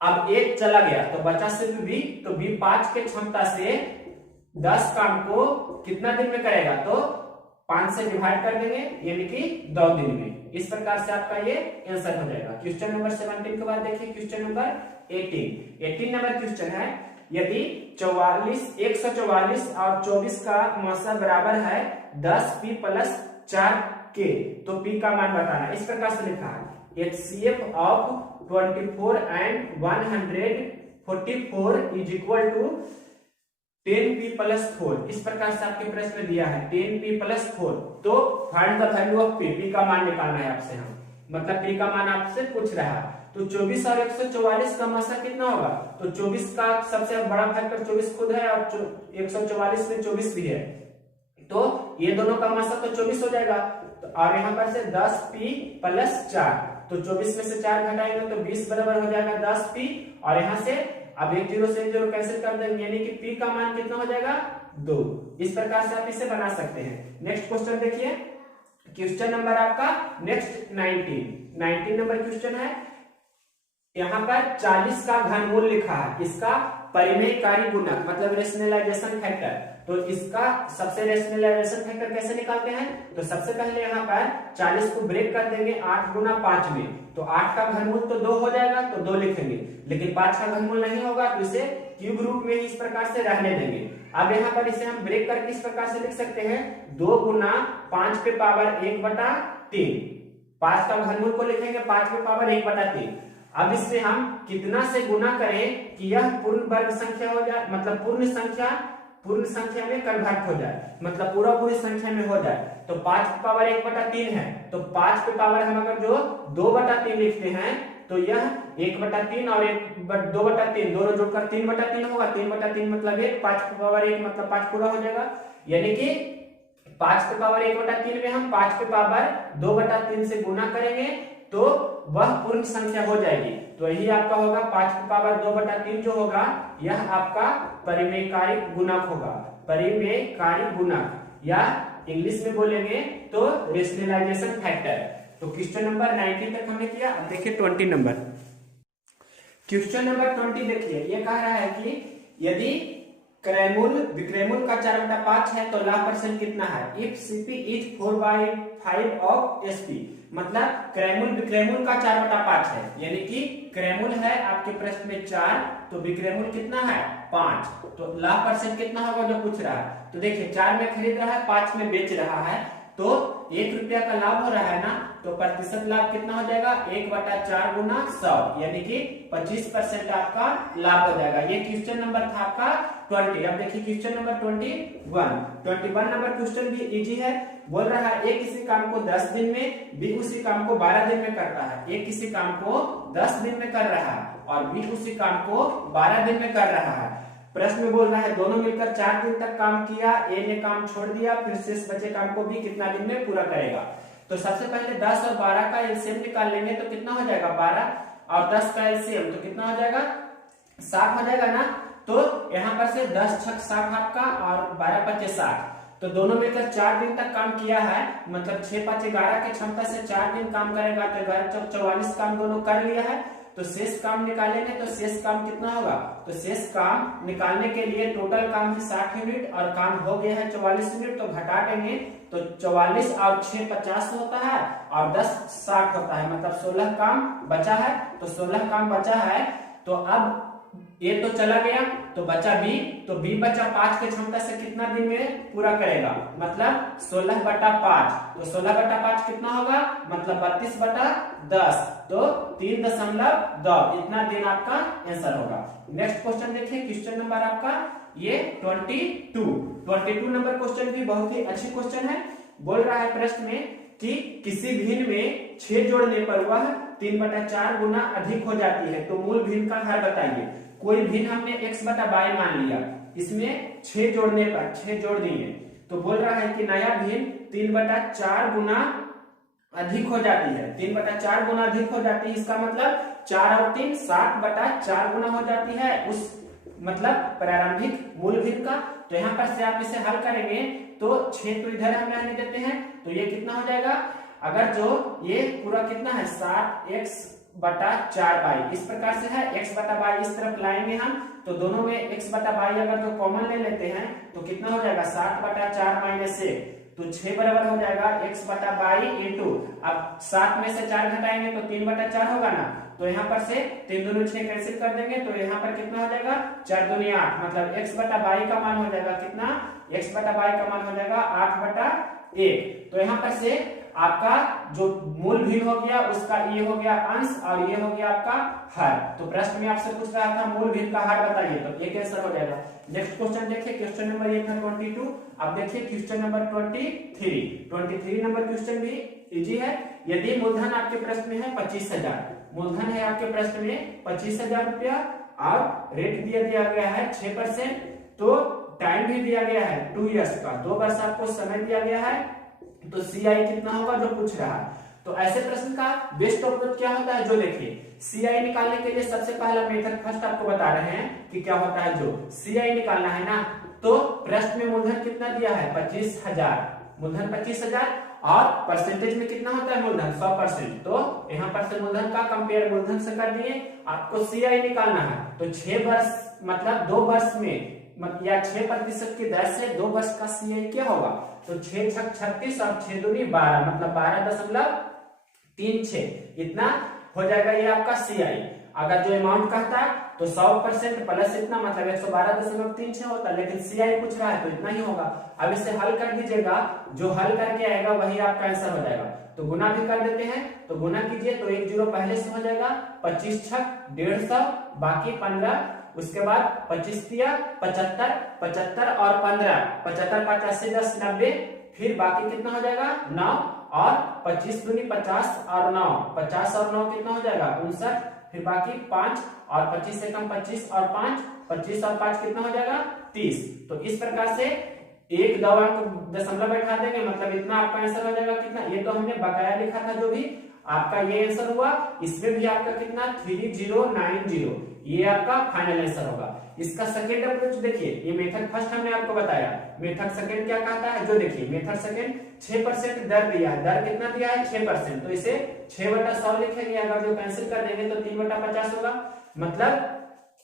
अब एक चला गया तो बचा सिर्फ बी। तो बी 5 के क्षमता से 10 काम को कितना दिन में करेगा? तो 5 से डिवाइड कर देंगे, यानी कि 2 दिन में। इस प्रकार से आपका ये आंसर हो जाएगा। क्वेश्चन नंबर 17 के बाद देखिए क्वेश्चन नंबर 18 नंबर क्वेश्चन है। यदि 144 और 24 का मासा बराबर है 10 पी प्लस 4 के, तो पी का मान बताना। इस प्रकार से लिखा है HCF of 24 and 144 is equal to 10p plus 4। इस प्रकार से आपके प्रश्न में दिया है 10p प्लस 4। तो find the value of p का मान निकालना है आपसे। हम मतलब p का मान आपसे पूछ रहा है। तो 24 और 144 का मासा कितना होगा? तो 24 का सबसे बड़ा फैक्टर 24 खुद है और 144 में 24 भी है, तो ये दोनों का मासा तो 24 हो जाएगा। तो और यहाँ पर से 10p प्लस 4, तो 24 में से 4 घटाएंगे तो 20 बराबर हो जाएगा 10p। और यहाँ से अब 1 0 से 1 0 कैंसिल कर देंगे, यानी कि p का मान कितना हो जाएगा? 2। इस प्रकार से आप इसे बना सकते हैं। नेक्स्ट क्वेश्चन देखिए, क्वेश्चन नंबर आपका नेक्स्ट 19 नंबर क्वेश्चन है। यहाँ पर 40 का घनमूल लिखा है, इसका परिमेयकारी गुणक मतलब रेशनलाइजेशन फैक्टर। तो इसका सबसे रेशनलाइजेशन फैक्टर कैसे निकालते हैं? तो सबसे पहले यहाँ पर 40 को ब्रेक कर देंगे 8 गुना 5 में, तो 8 का घनमूल तो 2 हो जाएगा, तो 2 लिखेंगे। लेकिन 5 का घनमूल नहीं होगा, तो इसे क्यूब रूप में इस प्रकार से रहने देंगे। अब यहाँ पर इसे हम ब्रेक करके इस प्रकार से लिख सकते हैं 2 गुना 5 पे पावर 1/3। 5 का घनमूल को लिखेंगे 5 पे पावर 1/3। अब इससे हम कितना से गुना करें कि यह पूर्ण वर्ग संख्या हो जाए, मतलब पूर्ण संख्या में कन्वर्ट हो जाए, मतलब पूरी संख्या में हो जाए। तो 5 पे पावर 1/3 है, तो 5 पे पावर हम अगर जो 2/3 लिखते हैं तो यह 1/3 और 2/3 दोनों जोड़कर 3/3 होगा। 3/3 मतलब 1, 5 पे पावर 1 मतलब 5 पूरा हो जाएगा। यानी कि 5 पे पावर 1/3 में हम 5 पे पावर 2/3 से गुना करेंगे तो वह पूर्ण संख्या हो जाएगी। तो यही आपका होगा 5 पे पावर 2/3 जो होगा यह आपका परिमेयकारी गुणक होगा। परिमेयकारी गुणक या इंग्लिश में बोलेंगे तो रेशनलाइजेशन फैक्टर। तो क्वेश्चन नंबर 19 तक हमने किया। अब देखिए 20 नंबर। क्वेश्चन नंबर 20 देखिए, ये कह रहा है कि यदि क्रयमूल विक्रयमूल का 4/5 है तो लाभ परसेंट कितना है? If CP is 4/5 of SP, मतलब क्रयमूल विक्रयमूल का 4/5 है, यानी कि क्रयमूल है आपके प्रश्न में 4 तो विक्रयमूल कितना है 5, तो लाभ परसेंट कितना होगा जो पूछ रहा है। तो देखिए 4 में खरीद रहा है 5 में बेच रहा है, तो 1 रुपया का लाभ हो रहा है ना, तो प्रतिशत लाभ कितना हो जाएगा 1/4 गुना 100, यानी कि 25% आपका लाभ हो जाएगा। ये क्वेश्चन नंबर था आपका 20। अब देखिए क्वेश्चन नंबर 21 नंबर क्वेश्चन भी इजी है। बोल रहा है ए किसी काम को 10 दिन में, बी उसी काम को 12 दिन में करता है। ए किसी काम को 10 दिन में कर रहा है और बी उसी काम को 12 दिन में कर रहा है। प्रश्न में बोल रहा है दोनों मिलकर 4 दिन तक काम किया, ए ने काम छोड़ दिया, फिर शेष बचे काम को बी कितना दिन में पूरा करेगा। तो सबसे पहले 10 और 12 का एलसीएम निकाल लेंगे तो कितना हो जाएगा 12 और 10 का एलसीएम तो कितना हो जाएगा 60 हो जाएगा ना। तो यहाँ पर से 10 छक 60 आपका और 12 पचे 60, तो दोनों मिलकर 4 दिन तक काम किया है, मतलब 6 5 11 की क्षमता से 4 दिन काम करेगा, तो 11 चौक 44 काम दोनों कर लिया है। तो शेष काम निकालेंगे तो शेष काम कितना होगा, तो शेष काम निकालने के लिए टोटल काम है 60 यूनिट और काम हो गया है 44 यूनिट, तो घटा देंगे तो 44 और 6 50 होता है और 10 60 होता है, मतलब 16 काम बचा है। तो 16 काम बचा है, तो अब ए तो चला गया तो बचा बी, तो बी बचा 5 की क्षमता से कितना दिन में पूरा करेगा, मतलब 16/5, तो 16/5 कितना होगा, मतलब 32/10, तो 3.2 इतना दिन आपका आंसर होगा। नेक्स्ट क्वेश्चन देखिए क्वेश्चन नंबर आपका ये 22 नंबर क्वेश्चन भी बहुत ही अच्छी क्वेश्चन है। बोल रहा है प्रश्न में कि किसी भिन्न में 6 जोड़ने पर वह 3/4 गुना अधिक हो जाती है, तो मूल भिन्न का हर बताइए। कोई भिन्न हमने x/y मान लिया, इसमें 6 जोड़ने पर 6 जोड़ दिए, तो बोल रहा है कि नया भिन्न 3/4 गुना अधिक हो जाती है, 3/4 गुना अधिक हो जाती है। इसका मतलब 4 और 3 7/4 गुना हो जाती है उस मतलब प्रारंभिक मूल भिन्न का। तो यहाँ पर से आप इसे हल करेंगे तो 6 तो इधर हम रहने देते हैं, तो ये कितना हो जाएगा, अगर जो ये पूरा कितना है 7x/4y इस प्रकार से है, x/y इस तरफ लाएंगे हम, तो दोनों में x/y अगर जो कॉमन ले लेते हैं तो कितना हो जाएगा 7/4 माइनस 1, तो 6 बराबर हो जाएगा x/y इंटू, अब 7 में से 4 घटाएंगे तो 3/4 होगा ना, तो यहाँ पर से 3 दूनी 6 कैंसिल कर देंगे, तो यहाँ पर कितना हो जाएगा 4 दूनी 8, मतलब x/y का मान हो जाएगा कितना, x/y का मान हो जाएगा 8/1। तो यहाँ पर से आपका जो मूल भिन्न हो गया उसका ये हो गया अंश और ये हो गया आपका हर। तो प्रश्न में आपसे पूछ रहा था मूल भिन्न का हर बताइए, तो एक आंसर हो जाएगा। नेक्स्ट क्वेश्चन देखिए क्वेश्चन नंबर ये था 22। अब देखिए क्वेश्चन नंबर 23 नंबर क्वेश्चन भी इजी है। यदि मूलधन आपके प्रश्न में है 25,000, मूलधन है आपके प्रश्न में 25,000 रुपया और रेट दिया गया है 6%, तो टाइम भी दिया गया है 2 इयर्स का, 2 वर्ष आपको समय दिया गया है, तो सीआई कितना होगा जो पूछ रहा है। तो ऐसे प्रश्न का बेस्ट अप्रोच क्या होता है, जो देखिए सीआई निकालने के लिए सबसे पहला मेथड फर्स्ट आपको बता रहे हैं कि क्या होता है, जो सीआई निकालना है ना, तो प्रश्न में मूलधन कितना दिया है 25,000, मूलधन 25,000 और परसेंटेज में कितना होता है मूलधन 100%, तो यहाँ पर से मूलधन का कंपेयर मूलधन से कर दिए। आपको सीआई निकालना है तो 6 वर्ष मतलब 2 वर्ष में या 6% की दर से 2 वर्ष का सीआई क्या होगा, तो 6 छक 36 और 6 दूनी 12, मतलब 12.36 इतना हो जाएगा ये आपका सीआई। अगर जो अमाउंट कहता है तो 100% प्लस इतना मतलब 112.36 होता है, लेकिन सीआई पूछ रहा है तो इतना ही होगा। अब इसे हल कर दीजिएगा, जो हल करके आएगा वही आपका आंसर हो जाएगा। तो गुना भी कर देते हैं, तो गुना कीजिए तो 1 0 पहले से हो जाएगा, 25 छक 150 बाकी 15, उसके बाद 25 दिया 75, 75 और 15, 75 5 80 10 90, फिर बाकी कितना हो जाएगा 9 और 25 दूनी 50 और 9, 50 और 9 कितना हो जाएगा 59, फिर बाकी 5 और 25 से कम 25 और 5, 25 और 5 कितना हो जाएगा 30। तो इस प्रकार से एक दशमलव बैठा देंगे, मतलब इतना आपका आंसर हो जाएगा कितना, ये तो हमने बकाया लिखा था, जो भी आपका ये आंसर हुआ, इसमें भी आपका कितना 3090, ये आपका फाइनल आंसर होगा। इसका सेकंड अप्रोच देखिए, ये मेथड फर्स्ट हमने आपको बताया, मेथड सेकंड क्या कहता है, जो देखिए मेथड सेकंड 6% दर दिया है, दर कितना दिया है 6%, तो इसे 6/100 लिखेंगे, अगर जो कैंसिल कर देंगे तो 3/50 होगा, मतलब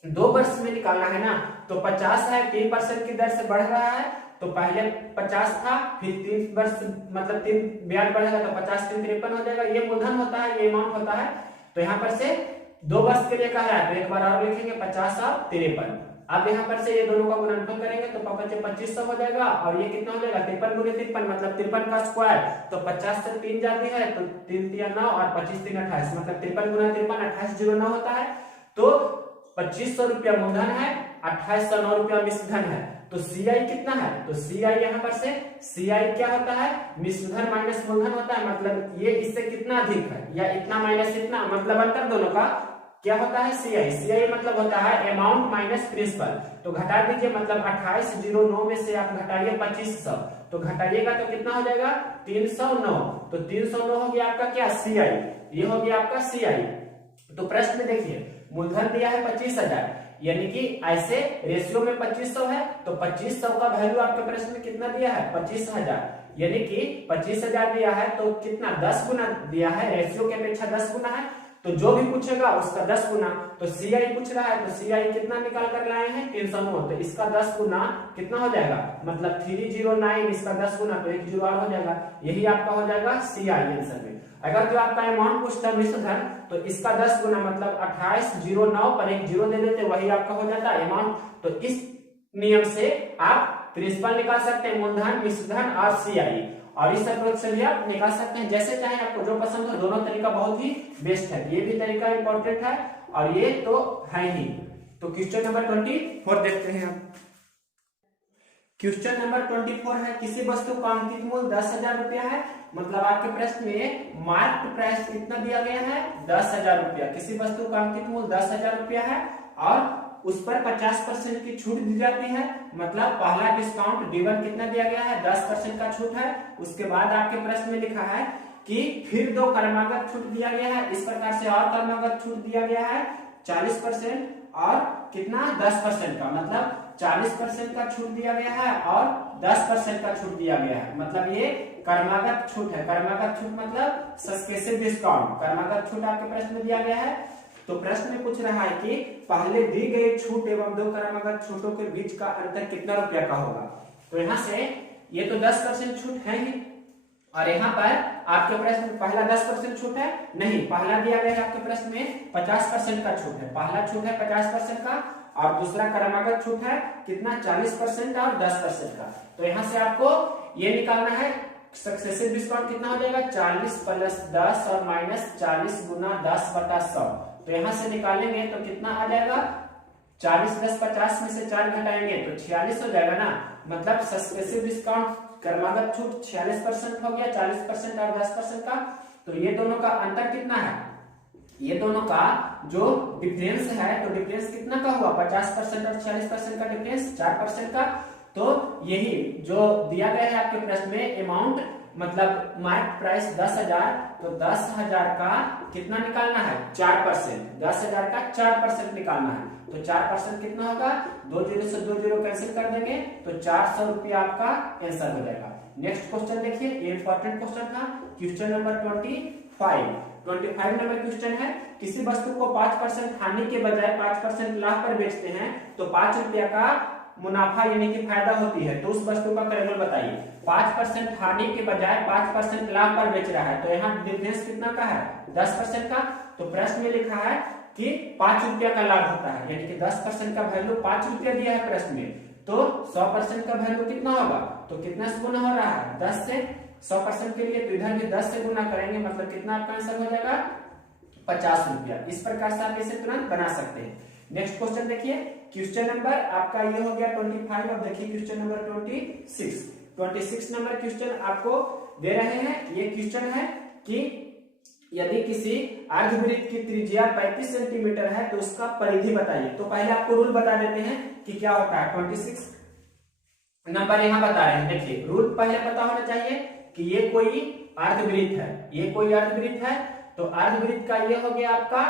2 वर्ष में निकालना है ना, तो 50 है, 3% की दर से बढ़ रहा है, तो पहले 50 था, फिर 3 वर्ष मतलब 3 ब्याज बढ़ेगा तो 50 3 53 हो जाएगा। ये मूलधन होता है, ये अमाउंट होता है। तो यहाँ पर से 2 वर्ष के लिए कह रहा है, तो एक बार और लिखेंगे 50 और 53। अब यहाँ पर से ये दोनों का गुणनफल करेंगे तो 2500 हो जाएगा, और ये कितना हो जाएगा 53 गुणे 53 मतलब 53 का स्क्वायर, तो 50 से 3 जाती है तो 3 3 9 और 25 3 28 मतलब 53 गुना 53 2809 होता है। तो 2500 रुपया मूलधन है, 2809 रुपया मिश्रधन है। तो सीआई कितना है, तो सीआई यहाँ पर से सीआई क्या होता है, मिश्रधन माइनस मूलधन होता है, मतलब ये इससे कितना अधिक है या इतना माइनस इतना, मतलब अंतर दोनों का क्या होता है सीआई। सीआई मतलब होता है अमाउंट माइनस प्रिंसिपल। तो घटा दीजिए, मतलब 2809 में से आप घटाइए 2500, तो घटाइएगा तो कितना हो जाएगा 309। तो 309 हो गया आपका क्या सीआई, ये हो गया आपका सीआई। तो प्रश्न में देखिए मूलधन दिया है 25,000, यानी कि ऐसे रेशियो में 2500 है, तो 2500 का वैल्यू आपके प्रश्न में कितना दिया है 25,000, यानी कि 25,000 दिया है तो कितना 10 गुना दिया है, रेशियो की अपेक्षा 10 गुना है, तो जो भी पूछेगा उसका 10 गुना। तो सीआई पूछ रहा है, तो सीआई कितना निकाल कर लाए हैं 309, तो इसका 10 गुना कितना हो जाएगा, मतलब 309, इसका 10 गुना तो 1 जीरो और हो जाएगा, यही आपका हो जाएगा सीआई आंसर में। अगर जो आपका अमाउंट पूछता है मिश्रधन, तो इसका 10 गुना मतलब 2809 पर 1 जीरो दे देते, वही आपका हो जाता है अमाउंट। तो इस नियम से आप प्रिंसिपल निकाल सकते हैं, मूलधन, मिश्रधन और सीआई, और इस अप्रोच से भी आप निकाल सकते हैं, जैसे चाहे आपको जो पसंद हो। दोनों तरीका बहुत ही बेस्ट है, ये भी तरीका इंपॉर्टेंट है और ये तो है ही। तो क्वेश्चन नंबर 24 देखते हैं आप। क्वेश्चन नंबर 24 है, किसी वस्तु का अंकित मूल्य 10,000 रुपया है, मतलब आपके प्रश्न में मार्केट प्राइस कितना दिया गया है 10,000 रुपया। किसी वस्तु का अंकित मूल्य 10,000 रुपया है और उस पर 50% की छूट दी जाती है, मतलब पहला डिस्काउंट D1 कितना दिया गया है 10% का छूट है। उसके बाद आपके प्रश्न में लिखा है कि फिर 2 क्रमागत छूट दिया गया है, इस प्रकार से और क्रमागत छूट दिया गया है 40% और कितना 10% का, मतलब 40% का छूट दिया गया है और 10% का छूट दिया गया है, मतलब ये क्रमागत छूट है। क्रमागत छूट मतलब सक्सेसिव डिस्काउंट, क्रमागत छूट आपके प्रश्न में दिया गया है। तो प्रश्न में पूछ रहा है कि पहले दी गई छूट एवं 2 क्रमागत छूटों के बीच का अंतर कितना रुपया का होगा। तो यहाँ से ये तो 10% छूट है ही, और यहाँ पर आपके प्रश्न में पहला 10% छूट है नहीं, पहला दिया गया है आपके प्रश्न में 50% का छूट है, पहला छूट है 50% का, और दूसरा क्रमागत छूट है कितना 40% और 10% का। तो यहाँ से आपको ये निकालना है सक्सेसिव डिस्काउंट कितना हो जाएगा 40 प्लस 10 और माइनस 40 गुना 10/100। तो यहाँ से निकालेंगे तो कितना आ जाएगा 40 10 50 में से 4 घटाएंगे तो 46 हो जाएगा ना, मतलब सक्सेसिव डिस्काउंट क्रमागत छूट 46% हो गया, 40% और 10% का। तो ये दोनों का अंतर कितना है, ये दोनों का जो डिफरेंस है, तो डिफरेंस कितना का हुआ 50% और 40% का डिफरेंस 4% का। तो यही जो दिया गया है आपके प्रश्न में अमाउंट, मतलब मार्केट प्राइस 10,000, तो 10,000 का कितना निकालना है 4%, 10,000 का 4% निकालना है। तो 4% कितना होगा, 2 जीरो से 2 जीरो कैंसिल कर देंगे तो 400 रुपया आपका आंसर हो जाएगा। नेक्स्ट क्वेश्चन देखिए, ये इंपॉर्टेंट क्वेश्चन था, क्वेश्चन नंबर 25 नंबर क्वेश्चन है, किसी वस्तु को 5% हानि के बजाय 5% लाभ पर बेचते हैं तो 5 रुपया का मुनाफा यानी कि फायदा होती है, तो उस वस्तु का क्रय मूल्य बताइए। 5% हानि के बजाय 5% लाभ पर बेच रहा है, तो यहाँ डिफरेंस कितना का है 10% का। तो प्रश्न में लिखा है कि 5 रुपया का लाभ होता है, यानी कि 10% का वैल्यू 5 रुपया दिया है प्रश्न में, तो 100% का वैल्यू कितना होगा, तो कितना से गुना हो रहा है 10 से, 100% के लिए तो इधर भी 10 से गुना करेंगे, मतलब कितना आपका आंसर हो जाएगा 50 रुपया। इस प्रकार से आप इसे तुरंत बना सकते हैं। नेक्स्ट क्वेश्चन देखिए, क्वेश्चन नंबर आपका ये हो गया 25। अब देखिए क्वेश्चन नंबर 26 नंबर क्वेश्चन आपको दे रहे हैं। ये क्वेश्चन है कि यदि किसी अर्धवृत्त की त्रिज्या 35 सेंटीमीटर है तो उसका परिधि बताइए। तो पहले आपको रूल बता देते हैं कि क्या होता है। 26 नंबर यहाँ बता रहे हैं, देखिए रूल पहले पता होना चाहिए कि ये कोई अर्धवृत्त है, ये कोई अर्धवृत्त है, तो अर्धवृत्त का ये हो गया आपका,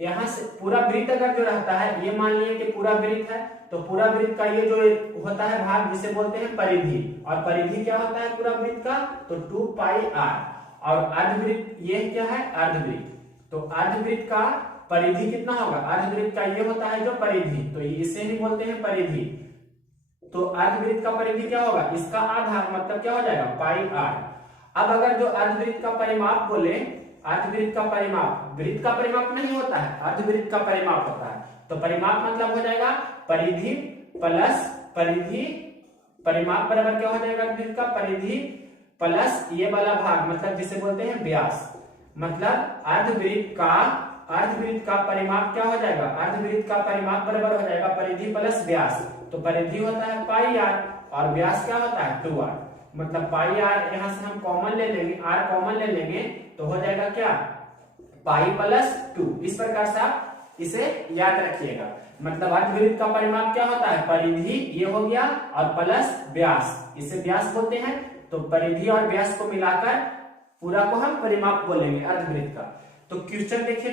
यहाँ से पूरा वृत्त अगर जो रहता है, ये मान लिए कि पूरा वृत्त है, तो पूरा वृत्त का ये जो होता है भाग जिसे बोलते हैं परिधि, और परिधि क्या होता है पूरा वृत्त का, तो 2 पाई r, और अर्धवृत्त ये क्या है अर्धवृत्त, तो अर्धवृत्त का परिधि कितना होगा, अर्धवृत्त का ये होता है जो परिधि, तो इसे ही बोलते हैं परिधि। तो अर्धवृत्त का परिधि क्या होगा, इसका आधार मतलब क्या हो जाएगा, पाई आर। अब अगर जो अर्धवृत्त का परिमाप बोले, अर्धवृत्त का परिमाप वृत्त का परिमाप नहीं होता है, अर्धवृत्त का परिमाप होता है। तो परिमाप मतलब हो जाएगा परिधि प्लस परिधि, परिमाप बराबर क्या हो जाएगा, अर्धवृत्त का परिधि प्लस ये वाला भाग मतलब जिसे बोलते हैं व्यास। मतलब अर्धवृत्त का परिमाप क्या हो जाएगा, अर्धवृत्त का परिमाप बराबर हो जाएगा परिधि प्लस व्यास। तो परिधि होता है पाई आर और व्यास क्या होता है 2r। मतलब पाई आर यहाँ से हम कॉमन ले लेंगे, आर कॉमन ले लेंगे तो हो जाएगा क्या, पाई प्लस 2। इस प्रकार से आप इसे याद रखिएगा। मतलब अर्धवृत्त का परिमाप क्या होता है, परिधि ये हो गया और प्लस व्यास, इसे व्यास बोलते हैं। तो परिधि और व्यास को मिलाकर पूरा को हम परिमाप बोलेंगे अर्धवृत्त का। तो क्वेश्चन देखिए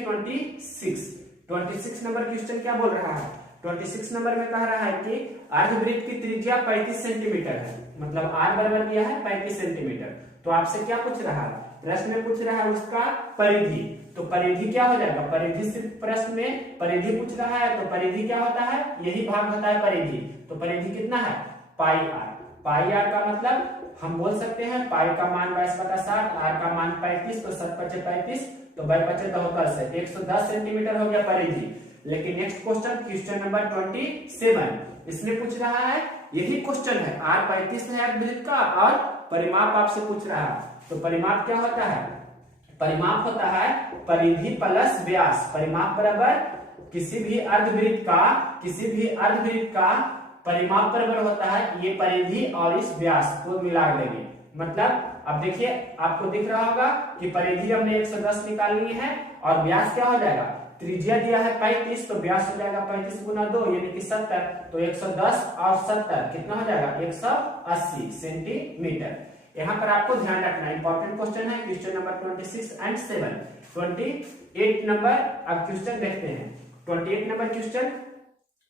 26 नंबर क्वेश्चन क्या बोल रहा है, 26 नंबर में कह रहा है कि अर्धवृत्त की त्रिज्या 35 सेंटीमीटर है, मतलब r बराबर दिया है 35 सेंटीमीटर। तो आपसे क्या पूछ रहा है, प्रश्न में पूछ रहा है उसका परिधि। तो परिधि क्या हो जाएगा, परिधि सिर्फ प्रश्न में परिधि पूछ रहा है, तो परिधि क्या होता है, यही भाग होता है परिधि। तो परिधि कितना है, पाई आर। पाई आर का मतलब हम बोल सकते हैं पाई का मान 22/60, आर का मान 35, तो 7×5 = 35, तो 2×5 से 110 सेंटीमीटर हो गया परिधि। लेकिन नेक्स्ट क्वेश्चन नंबर 27 इसने पूछ रहा है, यही क्वेश्चन है, आर 35 है अर्धवृत्त का और परिमाप आपसे पूछ रहा है। तो परिमाप क्या होता है, परिमाप होता है परिधि प्लस व्यास। परिमाप बराबर किसी भी अर्धवृत्त का परिमाप बराबर होता है ये परिधि और इस व्यास को मिला देंगे। मतलब अब देखिए आपको दिख रहा होगा कि परिधि हमने 110 निकाल ली है और व्यास क्या हो जाएगा, त्रिज्या दिया है 35, तो व्यास हो जाएगा 35 गुना 2 यानी कि 70। तो 110 और 70 कितना हो जाएगा, 180 सेंटीमीटर। यहाँ पर आपको ध्यान रखना इंपॉर्टेंट क्वेश्चन है, क्वेश्चन नंबर 26 एंड 7। 28 नंबर अब क्वेश्चन देखते हैं। 28 नंबर क्वेश्चन,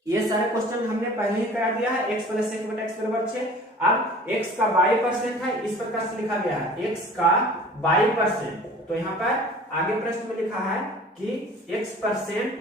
ये सारे क्वेश्चन हमने पहले ही करा दिया है, x + 1/x = 6। अब x का y% है, इस प्रकार से लिखा गया है x का y%। तो यहाँ पर आगे प्रश्न में लिखा है कि x%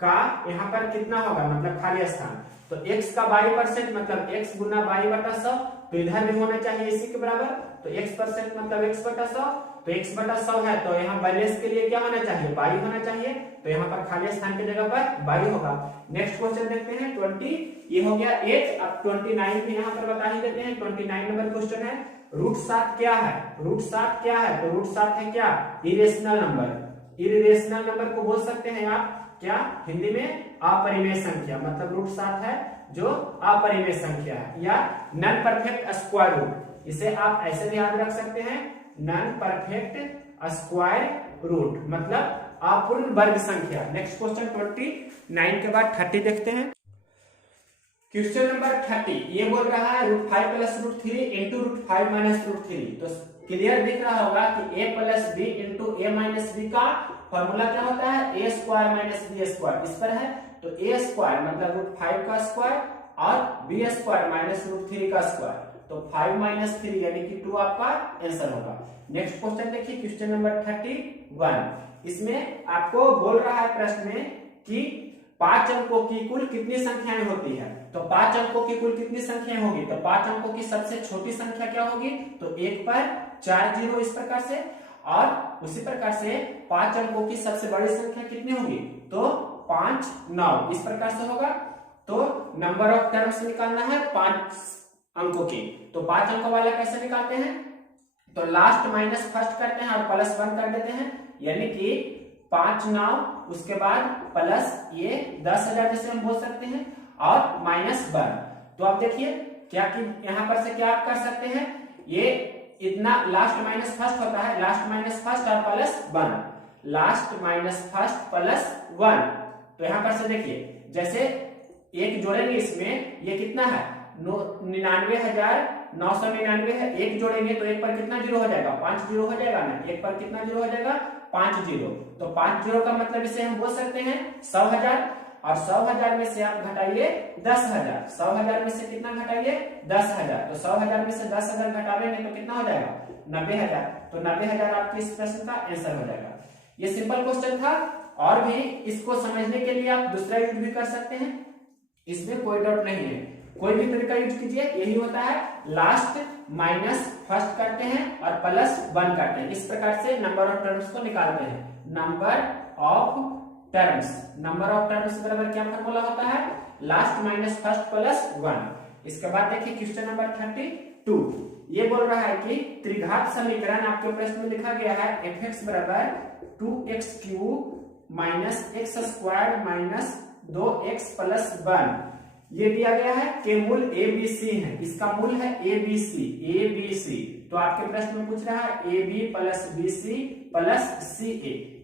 का यहाँ पर कितना होगा, मतलब खाली स्थान। तो x का y% मतलब x गुना y/100, तो इधर भी होना चाहिए इसी के बराबर। तो x% मतलब x/100, तो x/100 है तो यहाँ बैलेंस के लिए क्या होना चाहिए, y होना चाहिए। तो यहाँ पर खाली स्थान की जगह पर y होगा। नेक्स्ट क्वेश्चन देखते हैं 20, ये हो गया 8। अब 29 भी यहाँ पर बता ही देते हैं। 29 नंबर क्वेश्चन है, √7 क्या है, √7 क्या है, तो √7 है क्या, इरेशनल नंबर। इरेशनल नंबर को बोल सकते हैं आप क्या, हिंदी में अपरिमेय संख्या। मतलब √7 है जो अपरिमेय संख्या है या नॉन परफेक्ट स्क्वायर रूट। इसे आप ऐसे भी याद रख सकते हैं, नॉन परफेक्ट स्क्वायर रूट मतलब अपूर्ण वर्ग संख्या। नेक्स्ट क्वेश्चन 29 के बाद 30 देखते हैं। क्वेश्चन नंबर 30 ये बोल रहा है √5 + √3 × √5 - √3। तो क्लियर दिख रहा होगा कि a + b × a - b का फॉर्मूला क्या होता है, a² - b²। इस पर है तो a² मतलब √5 का स्क्वायर और b² - √3 का स्क्वायर। तो 5 - 3 यानी कि 2 आपका आंसर होगा। नेक्स्ट क्वेश्चन देखिए, क्वेश्चन नंबर 31। इसमें आपको बोल रहा है प्रश्न में कि 5 अंकों की कुल कितनी संख्याएं होती है। तो 5 अंकों की कुल कितनी संख्याएं होगी, तो 5 अंकों की सबसे छोटी संख्या क्या होगी, तो 1 पर 4 जीरो इस प्रकार से। और उसी प्रकार से 5 अंकों की सबसे बड़ी संख्या कितनी होगी, तो 5 9 इस प्रकार से होगा। तो नंबर ऑफ टर्म्स निकालना है 5 अंकों की। तो 5 अंकों वाला कैसे निकालते हैं, तो लास्ट माइनस फर्स्ट करते हैं और +1 कर देते हैं, यानी कि 5 9 उसके बाद प्लस ये 10,000 जैसे हम बोल सकते हैं और -1। तो आप देखिए क्या कि यहाँ पर से क्या आप कर सकते हैं, ये इतना लास्ट माइनस फर्स्ट होता है, लास्ट माइनस फर्स्ट और +1, लास्ट माइनस फर्स्ट +1। तो यहाँ पर से देखिए जैसे एक जोड़ेंगे इसमें, ये कितना है 99,999 है, एक जोड़ेंगे तो एक पर कितना जीरो हो जाएगा, 5 जीरो हो जाएगा ना, एक पर कितना जीरो हो जाएगा 5 जीरो। तो 5 जीरो का मतलब इसे हम बोल सकते हैं 100,000। और 100,000 में से आप घटाइए 10,000, 100,000 में से कितना घटाइए 10,000। तो 100,000 में से 10,000 घटावेंगे तो कितना हो जाएगा 90,000। तो 90,000 आपके इस प्रश्न का आंसर हो जाएगा। ये सिंपल क्वेश्चन था, और भी इसको समझने के लिए आप दूसरा यूज भी कर सकते हैं, इसमें कोई डाउट नहीं है। कोई भी तरीका यूज कीजिए, यही होता है लास्ट माइनस फर्स्ट करते हैं और प्लस 1 करते हैं। इस प्रकार से नंबर ऑफ टर्म्स को निकालते हैं। नंबर ऑफ टर्म्स बराबर क्या फॉर्मूला होता है, लास्ट माइनस फर्स्ट प्लस 1। इसके बाद देखिए क्वेश्चन नंबर 32, ये बोल रहा है कि त्रिघात समीकरण आपके प्रश्न में लिखा गया है f(x) बराबर 2x³ minus x square minus 2x plus 1, ये दिया गया है के मूल ए बी सी है। इसका मूल है ए बी सी। तो आपके प्रश्न में पूछ रहा है A B plus B C plus C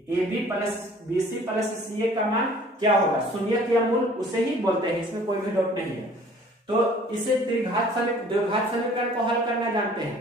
A B plus B C plus C A का मान क्या होगा, शून्य या मूल उसे ही बोलते हैं, इसमें कोई भी डाउट नहीं है। तो इसे द्विघात समीकरण को हल करना जानते हैं।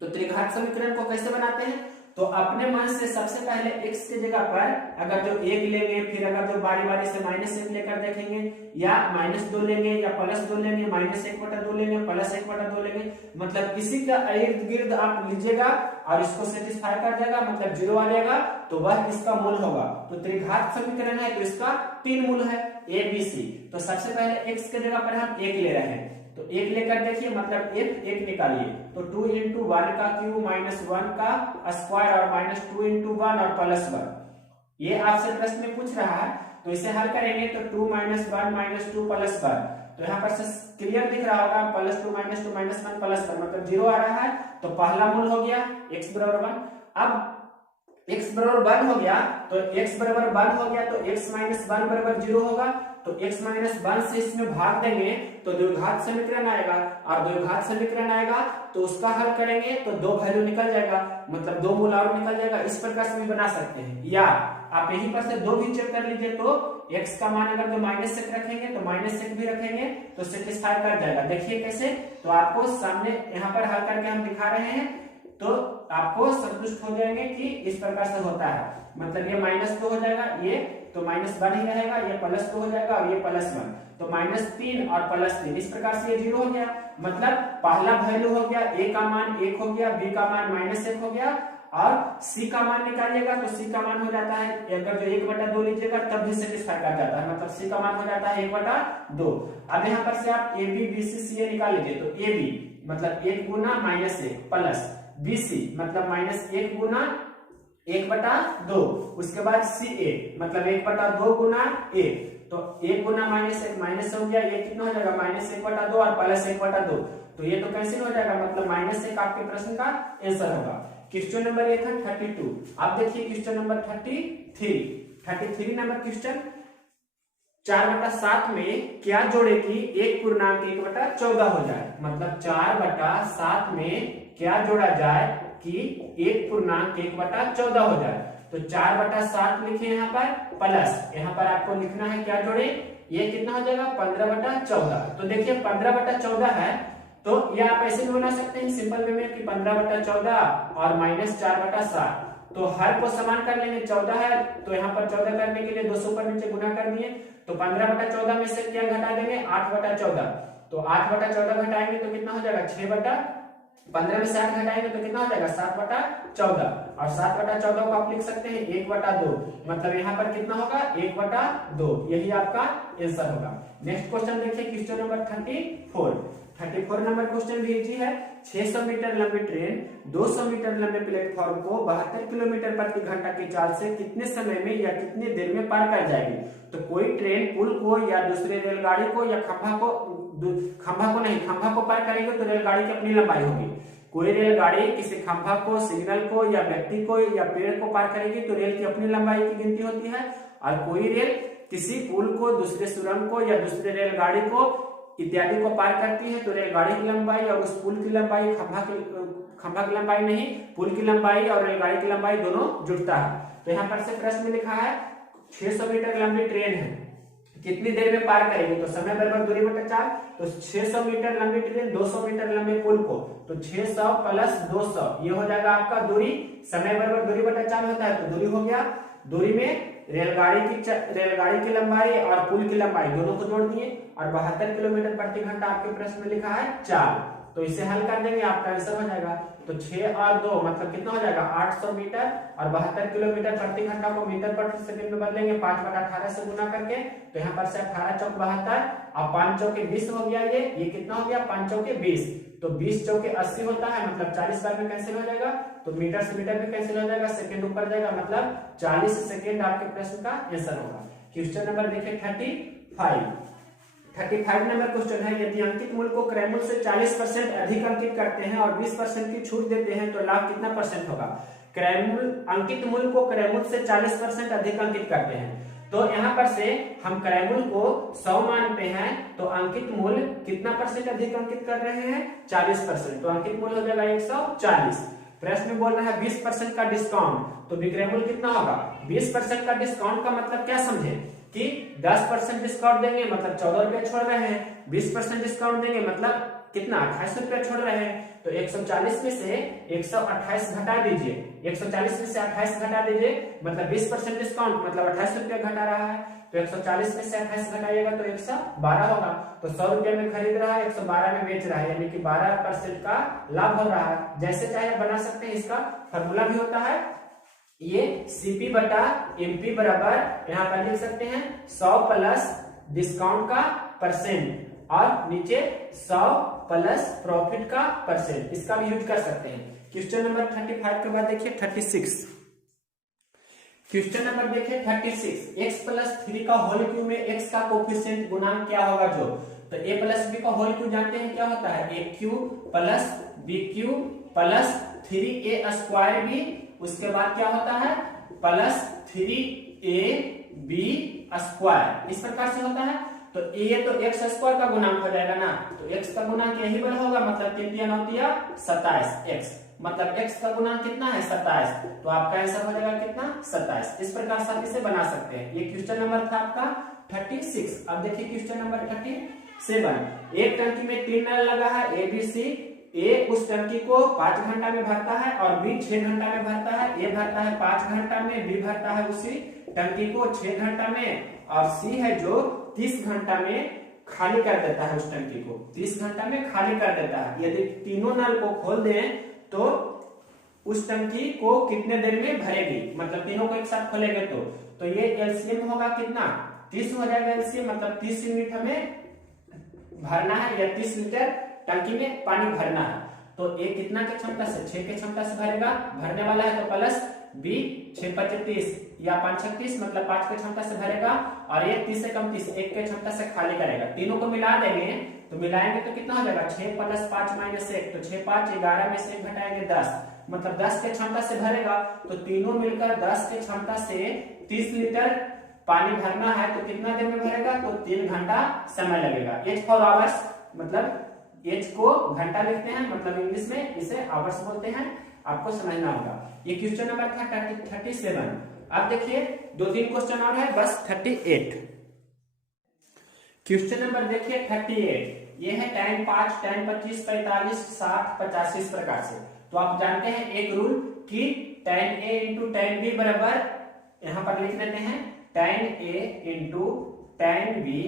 तो त्रिघात समीकरण को कैसे बनाते हैं, तो अपने मन से सबसे पहले x के जगह पर अगर जो 1 लेंगे, फिर अगर जो बारी बारी से -1 लेकर देखेंगे, या -2 लेंगे या +2 लेंगे, -1/2 लेंगे, +1/2 लेंगे, मतलब किसी का इर्द गिर्द आप लीजिएगा और इसको सेटिस्फाई कर जाएगा, मतलब 0 आ जाएगा, तो वह इसका मूल होगा। तो त्रिघात समीकरण है तो इसका 3 मूल है ए बी सी। तो सबसे पहले x के जगह पर हम 1 ले रहे हैं, तो 1 लेकर देखिए, मतलब एक निकालिए, तो 2 × 1 का क्यूब माइनस 1 का स्क्वायर और -2 × 1 और +1, ये आपसे प्रश्न में पूछ रहा है। तो इसे हल करेंगे तो 2 - 1 -2 +1, तो यहाँ पर से क्लियर दिख रहा होगा, +2 - 1 +1 मतलब 0 आ रहा है। तो पहला मूल हो गया x बराबर 1। अब x बराबर 1 हो गया, तो x बराबर 1 हो गया, तो x - 1 बराबर 0 होगा। तो x - 1 से इसमें भाग देंगे तो द्विघात समीकरण आएगा, और द्विघात समीकरण आएगा तो उसका हल करेंगे तो 2 वैल्यू निकल जाएगा, मतलब 2 मूल और निकल जाएगा। इस प्रकार से भी बना सकते हैं, या आप यहीं पर से 2 भी चेक कर लीजिए, तो x का मान अगर जो -1 रखेंगे तो -1 भी रखेंगे तो सेटिस्फाई कर जाएगा। देखिए कैसे, तो आपको सामने यहाँ पर हल करके हम दिखा रहे हैं, तो आपको संतुष्ट हो जाएंगे कि इस प्रकार से होता है, मतलब ये -2 हो जाएगा, ये तो -1 ही रहेगा, ये +2 हो जाएगा और ये +1, तो -3 और +3, इस प्रकार से ये 0 हो गया। मतलब पहला वैल्यू हो गया, a का मान 1 हो गया, b का मान -1 हो गया, और c का मान निकालिएगा तो c का मान हो जाता है, अगर जो 1/2 लीजिएगा तब भी सेटिस्फाई कर जाता है, मतलब c का मान हो जाता है 1/2। अब यहाँ पर से आप a b b c c a निकाल लीजिए, तो a b मतलब 1 गुना -1 प्लस BC मतलब -1 गुना 1/2, उसके बाद CA मतलब 1/2 गुना A, तो 1 गुना -1 माइनस हो गया, ये कितना हो जाएगा -1/2 और +1/2, तो ये तो कैंसिल हो जाएगा, मतलब -1 आपके प्रश्न का आंसर होगा। क्वेश्चन नंबर ये था 32। अब देखिए क्वेश्चन नंबर 33 नंबर क्वेश्चन, 4/7 में क्या जोड़े कि 1/14 हो जाए, मतलब 4/7 में क्या जोड़ा जाए कि 1/14 हो जाए। तो 4/7 लिखे यहाँ पर, प्लस यहाँ पर आपको लिखना है क्या जोड़े, ये कितना हो जाएगा 15/14। तो देखिए 15/14 है, तो ये आप ऐसे भी बना सकते हैं सिंपल वे में कि 15/14 और -4/7, तो हर को समान कर लेंगे। 14 है तो यहाँ पर 14 करने के लिए 200 पर नीचे गुना कर दिए, तो 15/14 में से क्या घटा देंगे 8/14, तो 8/14 घटाएंगे तो कितना हो जाएगा 6/15 में से 8 घटाएंगे तो कितना हो जाएगा 7/14, और 7/14 को आप लिख सकते हैं 1/2, मतलब यहाँ पर कितना होगा 1/2, यही आपका आंसर होगा। नेक्स्ट क्वेश्चन देखिए क्वेश्चन नंबर 34 नंबर क्वेश्चन भी इजी है। 600 मीटर लंबी ट्रेन 200 मीटर लंबे प्लेटफॉर्म को 72 किलोमीटर प्रति घंटा की चाल से कितने समय में या कितनी देर में पार कर जाएगी। तो कोई ट्रेन पुल को या दूसरे रेलगाड़ी को या खंभा को पार करेगी तो रेलगाड़ी की अपनी लंबाई होगी। कोई रेलगाड़ी किसी खंभा को, सिग्नल को या व्यक्ति को या पेड़ को पार करेगी तो रेल की अपनी लंबाई की गिनती होती है, और कोई रेल किसी पुल को, दूसरे सुरंग को या दूसरे रेलगाड़ी को इत्यादि को पार करती है तो रेलगाड़ी की लंबाई और उस पुल की लंबाई, खंभा की लंबाई नहीं, पुल की लंबाई और रेलगाड़ी की लंबाई दोनों जुड़ता है। तो यहाँ पर से प्रश्न में लिखा है 600 मीटर लंबी ट्रेन है, कितनी देर में पार करेगी, तो समय बराबर दूरी बटा 4, तो 600 मीटर लंबी ट्रेन 200 मीटर लंबे पुल को, तो 600 प्लस 200 ये हो जाएगा आपका दूरी, समय बराबर दूरी बटा 4 होता है, तो दूरी हो गया। दूरी में रेलगाड़ी की लंबाई और पुल की लंबाई दोनों को जोड़ दिए, और 72 किलोमीटर प्रति घंटा आपके प्रश्न में लिखा है चाल, तो इसे हल कर देंगे, आपका आंसर हो जाएगा। तो 6 और 2 मतलब कितना हो जाएगा 800 मीटर, और 72 किलोमीटर प्रति घंटा को मीटर प्रति सेकंड में बदलेंगे 5/18 से गुना करके। तो यहाँ पर से 18 चौक 72 और 5 चौके 20 हो गया। ये कितना हो गया 5 चौके 20, तो 20 चौके 80 होता है, मतलब 40 बार में कैंसिल हो जाएगा, तो मीटर से मीटर में कैंसिल हो जाएगा, सेकंड ऊपर जाएगा, मतलब 40 सेकंड आपके प्रश्न का आंसर होगा। क्वेश्चन नंबर देखिए 35 नंबर क्वेश्चन है, यदि अंकित मूल्य को क्रय मूल्य से 40% अधिक अंकित करते हैं और 20% की छूट देते हैं तो लाभ कितना परसेंट होगा। क्रय मूल्य, अंकित मूल्य को क्रय मूल्य से 40% अधिक अंकित करते हैं, तो यहाँ पर से हम क्रय मूल्य को 100 मानते हैं, तो अंकित मूल्य कितना परसेंट अधिक अंकित कर रहे हैं 40%, तो अंकित मूल्य हो जाएगा 140। प्रश्न में बोल रहा है 20% का डिस्काउंट, तो विक्रय मूल्य कितना होगा। 20% का डिस्काउंट का मतलब क्या समझे कि 10% डिस्काउंट देंगे मतलब 14 रुपया छोड़ रहे हैं, 20% डिस्काउंट देंगे मतलब कितना 28 रुपया छोड़ रहे हैं। तो 140 में से 128 घटा दीजिए, 140 में से 28 घटा दीजिए, मतलब 20% डिस्काउंट मतलब 28 रुपया घटा रहा है, तो 140 में से 28 घटाइएगा तो 112 होगा। तो 100 रुपये में खरीद रहा है, 112 में बेच रहा है, यानी कि 12% का लाभ हो रहा है। जैसे चाहे बना सकते हैं, इसका फॉर्मूला भी होता है, ये CP बटा MP बराबर यहाँ पर लिख सकते हैं 100 प्लस डिस्काउंट का परसेंट, और नीचे 100 प्लस प्रॉफिट का परसेंट, इसका भी यूज कर सकते हैं। क्वेश्चन नंबर 35 के बाद देखिए 36। क्वेश्चन नंबर देखिए 36, x प्लस 3 का होल क्यूब में x का कोफिशिएंट गुणांक क्या होगा जो। तो a प्लस b का होल क्यूब जानते हैं क्या होता है, a cube plus b cube plus 3a square b, उसके बाद क्या होता है प्लस 3ab स्क्वायर, इस प्रकार से होता है। तो a तो x स्क्वायर का गुणांक हो जाएगा ना, तो x का गुणांक यही वाला होगा, मतलब 3 3 9 27, x मतलब x का गुणांक कितना है 27, तो आपका आंसर हो जाएगा कितना 27। इस प्रकार से आप इसे बना सकते हैं। ये क्वेश्चन नंबर था आपका 36। अब देखिए क्वेश्चन नंबर 37, एक टंकी में 3 नल लगा है ABC, ए उस टंकी को 5 घंटा में भरता है और बी 6 घंटा में भरता है। ए भरता है 5 घंटा में, बी भरता है उसी टंकी को 6 घंटा में, और सी है जो 30 घंटा में खाली कर देता है, उस टंकी को 30 घंटा में खाली कर देता है। यदि तीनों नल को खोल दें तो उस टंकी को कितने देर में भरेगी, मतलब तीनों को एक साथ खोलेंगे तो ये एलसीएम होगा कितना 30 हो जाएगा एलसीएम, मतलब 30 यूनिट हमें भरना है, या 30 लीटर टंकी में पानी भरना है। तो ए कितना के क्षमता से 6 के क्षमता से भरेगा, भरने वाला है, तो प्लस बी 6 5 30 या 5 6 30 मतलब 5 के क्षमता से भरेगा, और ये 30 से कम 30 1 के क्षमता से खाली करेगा। तीनों को मिला देंगे तो मिलाएंगे तो कितना हो जाएगा 6 प्लस 5 माइनस 1, तो 6 5 11 में से 1 घटाएंगे 10, मतलब 10 के क्षमता से भरेगा। तो तीनों मिलकर 10 के क्षमता से 30 लीटर पानी भरना है, तो कितना देर में भरेगा, तो 3 घंटा समय लगेगा। H फॉर आवर्स, मतलब H को घंटा लिखते हैं, मतलब इंग्लिश में इसे आवर्स बोलते हैं, आपको समझना होगा। ये क्वेश्चन नंबर था 37। अब देखिए 2-3 क्वेश्चन और है, बस 38। क्वेश्चन नंबर देखिए 38, ये है tan 5, tan 25, 45, 60, 85 इस प्रकार से। तो आप जानते हैं एक रूल कि tan A into tan B बराबर, यहां पर लिख देते हैं tan A into tan B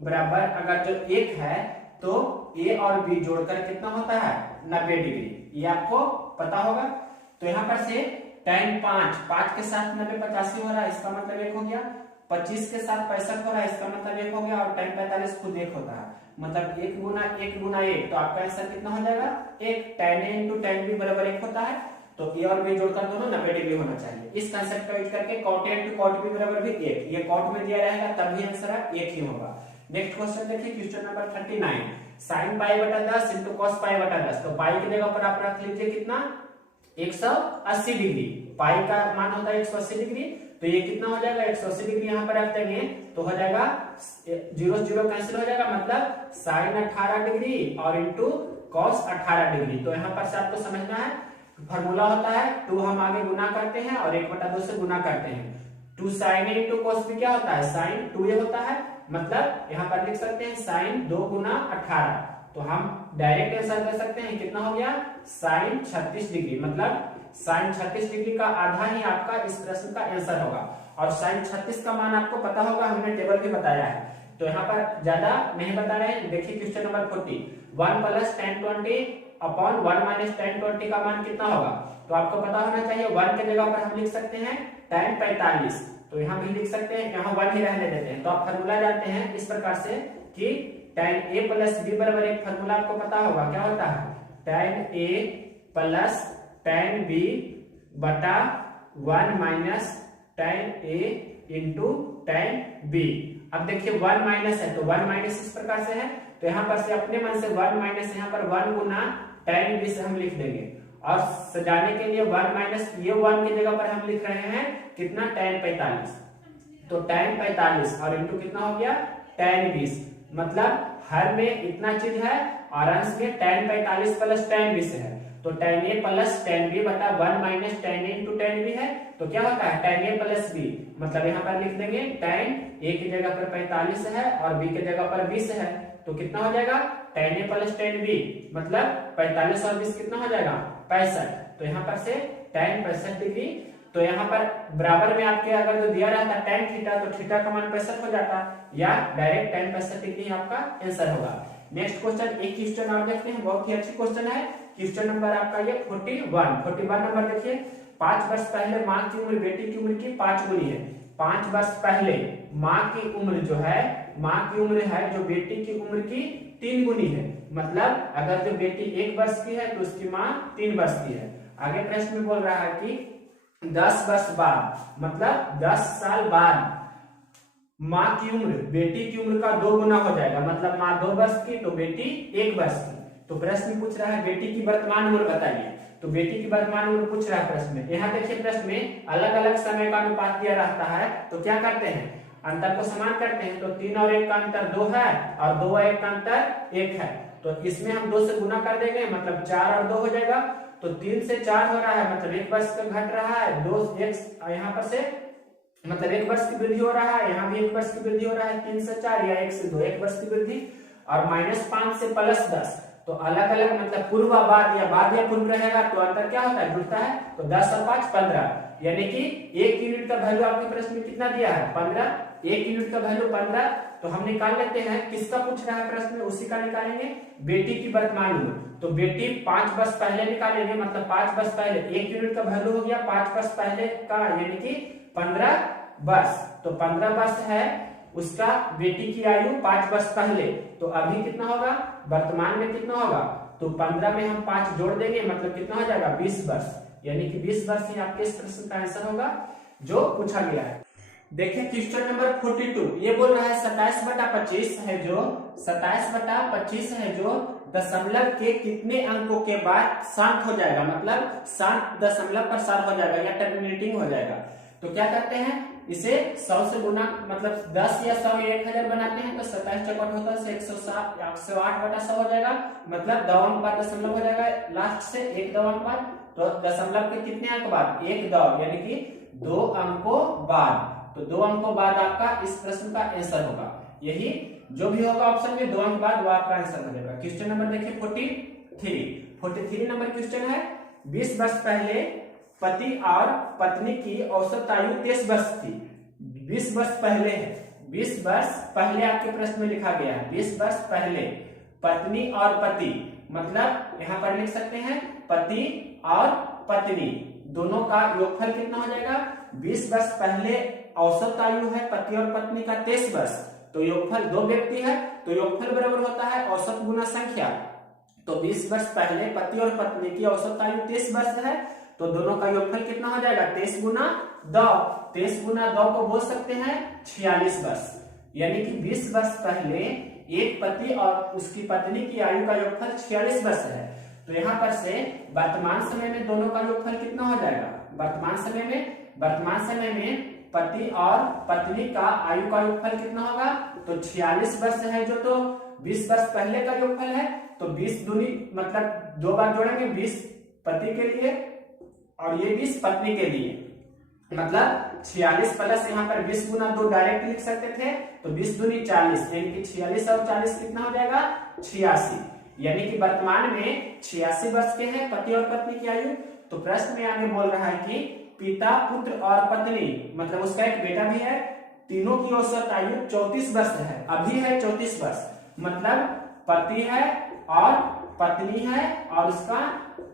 बराबर, अगर जो 1 है तो A और B जोड़कर कितना होता है 90 डिग्री, ये आपको पता होगा। तो यहाँ पर से tan 5 के साथ 90 85 हो रहा है, इसका मतलब 1 हो गया, 25 के साथ 65 हो रहा है, इसका मतलब 1 हो गया, और tan 45 खुद 1 होता है, मतलब 1 गुना 1 गुना 1, तो आपका आंसर कितना हो जाएगा 1। tan A into tan B बराबर 1 होता है, तो A और B जोड़कर दोनों 90 डिग्री होना चाहिए। इस कंसेप्ट का यूज करके cot A into cot B बराबर भी 1, ये cot में दिया रहेगा तभी आंसर 1 ही होगा। नेक्स्ट क्वेश्चन देखिए क्वेश्चन नंबर 39, sin पाई बटा 10 इंटू cos पाई बटा 10। तो पाई की जगह पर आप रख लीजिए कितना 180 डिग्री, पाई का मान होता है 180 डिग्री, तो ये कितना हो जाएगा 180 डिग्री यहाँ पर रख देंगे तो हो जाएगा 0 0 कैंसिल हो जाएगा, मतलब sin 18 डिग्री और इंटू cos 18 डिग्री। तो यहाँ पर से आपको समझना है फॉर्मूला होता है 2 हम आगे गुना करते हैं और 1/2 से गुना करते हैं। 2 sin A into cos B क्या होता है sin 2A होता है, मतलब यहाँ पर लिख सकते हैं sin 2 गुना 18, तो हम डायरेक्ट आंसर दे सकते हैं कितना हो गया sin 36 डिग्री, मतलब sin 36 डिग्री का आधा ही आपका इस प्रश्न का आंसर होगा। और sin 36 का मान आपको पता होगा, हमने टेबल भी बताया है, तो यहाँ पर ज्यादा नहीं बता रहे हैं। देखिए question number 40, 1 plus tan 20 upon 1 minus tan 20 का मान कितना होगा? तो आपको पता होना चाहिए 1 के जगह पर हम लिख सकते हैं tan 45, तो यहाँ भी लिख सकते हैं, यहाँ 1 ही रहने देते हैं। तो आप फॉर्मूला जानते हैं इस प्रकार से कि tan a प्लस b बराबर एक फॉर्मूला आपको पता होगा, क्या होता है? tan a plus tan b बटा 1 minus tan a into tan b। अब देखिए 1 माइनस है तो 1 माइनस इस प्रकार से है, तो यहाँ पर से अपने मन से 1 माइनस यहाँ पर 1 गुना tan b से हम लिख देंगे, और सजाने के लिए 1 माइनस ये 1 की जगह पर हम लिख रहे हैं कितना? tan 45, तो tan 45 और इंटू कितना हो गया? tan 20। मतलब हर में इतना चीज है और अंश में tan 45 प्लस tan 20 है, तो tan a plus tan b बटा 1 minus tan a into tan b है, तो क्या होता है? tan a प्लस b, मतलब यहाँ पर लिख देंगे tan a की जगह पर 45 है और b की जगह पर 20 है, तो कितना हो जाएगा? tan a plus tan b, मतलब 45 और 20 कितना हो जाएगा? 65। तो यहाँ पर से tan 65 डिग्री, तो यहाँ पर बराबर में आपके अगर जो दिया रहता tan थीटा, तो थीटा का मान 65 हो जाता, या डायरेक्ट tan 65 डिग्री आपका आंसर होगा। नेक्स्ट क्वेश्चन, एक क्वेश्चन आप देखते हैं, बहुत ही अच्छी क्वेश्चन है। क्वेश्चन नंबर आपका ये 41 नंबर देखिए। 5 वर्ष पहले माँ की उम्र बेटी की उम्र की 5 गुनी है। 5 वर्ष पहले माँ की उम्र जो है, माँ की उम्र है जो बेटी की उम्र की 3 गुनी है। मतलब अगर जो बेटी 1 वर्ष की है तो उसकी माँ 3 वर्ष की है। आगे प्रश्न में बोल रहा है कि 10 वर्ष बाद, मतलब 10 साल बाद माँ की उम्र बेटी की उम्र का 2 गुना हो जाएगा। मतलब माँ 2 वर्ष की तो बेटी 1 वर्ष की। तो प्रश्न पूछ रहा है बेटी की वर्तमान उम्र बताइए, तो बेटी की वर्तमान उम्र पूछ रहा है प्रश्न में। यहाँ देखिए प्रश्न में अलग अलग समय का अनुपात दिया रहता है, तो क्या करते हैं? अंतर को समान करते हैं। तो 3 और 1 का अंतर 2 है और 2 और 1 का अंतर 1 है, तो इसमें हम 2 से गुना कर देंगे, मतलब 4 और 2 हो जाएगा। तो 3 से 4 हो रहा है, मतलब 1 वर्ष का घट रहा है। 2 1 यहाँ पर से मतलब 1 वर्ष की वृद्धि हो रहा है, यहाँ भी 1 वर्ष की वृद्धि हो रहा है। 3 से 4 या 1 से 2, 1 वर्ष की वृद्धि। और -5 से +10, तो अलग अलग मतलब पूर्व बाद या बाद या पूर्व रहेगा तो अंतर क्या होता है? जुड़ता है। तो 10 और 5 15, यानी कि 1 यूनिट का वैल्यू आपके प्रश्न में कितना दिया है? 15। 1 यूनिट का वैल्यू 15, तो हम निकाल लेते हैं। किसका पूछ रहा है प्रश्न में? उसी का निकालेंगे, बेटी की वर्तमान उम्र। तो बेटी 5 वर्ष पहले निकालेंगे, मतलब 5 वर्ष पहले 1 यूनिट का वैल्यू हो गया 5 वर्ष पहले का, यानी कि 15 वर्ष। तो 15 वर्ष है उसका बेटी की आयु 5 वर्ष पहले, तो अभी कितना होगा? वर्तमान में कितना होगा? तो 15 में हम 5 जोड़ देंगे, मतलब कितना हो जाएगा? 20 वर्ष, यानी कि 20 वर्ष ही आपके इस प्रश्न का आंसर होगा जो पूछा गया है। देखिए क्वेश्चन नंबर 42, ये बोल रहा है 27/25 है जो 27/25 है जो दशमलव के कितने अंकों के बाद शांत हो जाएगा, मतलब शांत दशमलव पर शांत हो जाएगा या टर्मिनेटिंग हो जाएगा। तो क्या करते हैं? इसे 100 से गुना, मतलब 10 या 100 या 1000 बनाते हैं, तो 27 चौकट होता है 108/100 हो जाएगा, मतलब 2 अंक बाद दशमलव हो जाएगा लास्ट से, 1 2 अंक बाद। तो दशमलव के कितने अंक बाद? 1 2, यानी कि 2 अंकों बाद। तो 2 अंकों बाद आपका इस प्रश्न का आंसर होगा। यही जो भी होगा ऑप्शन में 2 अंक बाद वो आपका आंसर हो जाएगा। क्वेश्चन नंबर देखिए 43 नंबर क्वेश्चन है। 20 वर्ष पहले पति और पत्नी की औसत आयु 23 वर्ष थी। 20 वर्ष पहले है, 20 वर्ष पहले आपके प्रश्न में लिखा गया है। 20 वर्ष पहले पत्नी और पति, मतलब यहाँ पर लिख सकते हैं पति और पत्नी दोनों का योगफल कितना हो जाएगा? 20 वर्ष पहले औसत आयु है पति और पत्नी का 23 वर्ष, तो योगफल 2 व्यक्ति है, तो योगफल बराबर होता है औसत गुना संख्या। तो 20 वर्ष पहले पति और पत्नी की औसत आयु 23 वर्ष है, तो दोनों का योगफल कितना हो जाएगा? 23 गुना 2। 23 गुना 2 को बोल सकते हैं 46 वर्ष, यानी कि 20 वर्ष पहले एक पति और उसकी पत्नी की आयु का योगफल 46 वर्ष है। तो यहाँ पर से वर्तमान समय में दोनों का योगफल कितना हो जाएगा? वर्तमान समय में पति और पत्नी का आयु का योगफल कितना होगा? तो 46 वर्ष है जो, तो 20 वर्ष पहले का योगफल है, तो 20 दूनी मतलब 2 बार जोड़ेंगे, 20 पति के लिए और ये 20 पत्नी के लिए, मतलब 46 प्लस यहाँ पर 20 गुना 2 डायरेक्ट लिख सकते थे, तो 20 दूनी 40, यानी कि 46 और 40 कितना हो जाएगा? 86, यानी कि वर्तमान में 86 वर्ष के हैं पति और पत्नी की आयु। तो प्रश्न में आगे बोल रहा है कि पिता, पुत्र और पत्नी, मतलब उसका एक बेटा भी है, तीनों की औसत आयु 34 वर्ष है, अभी है 34 वर्ष, मतलब पति है और पत्नी है और उसका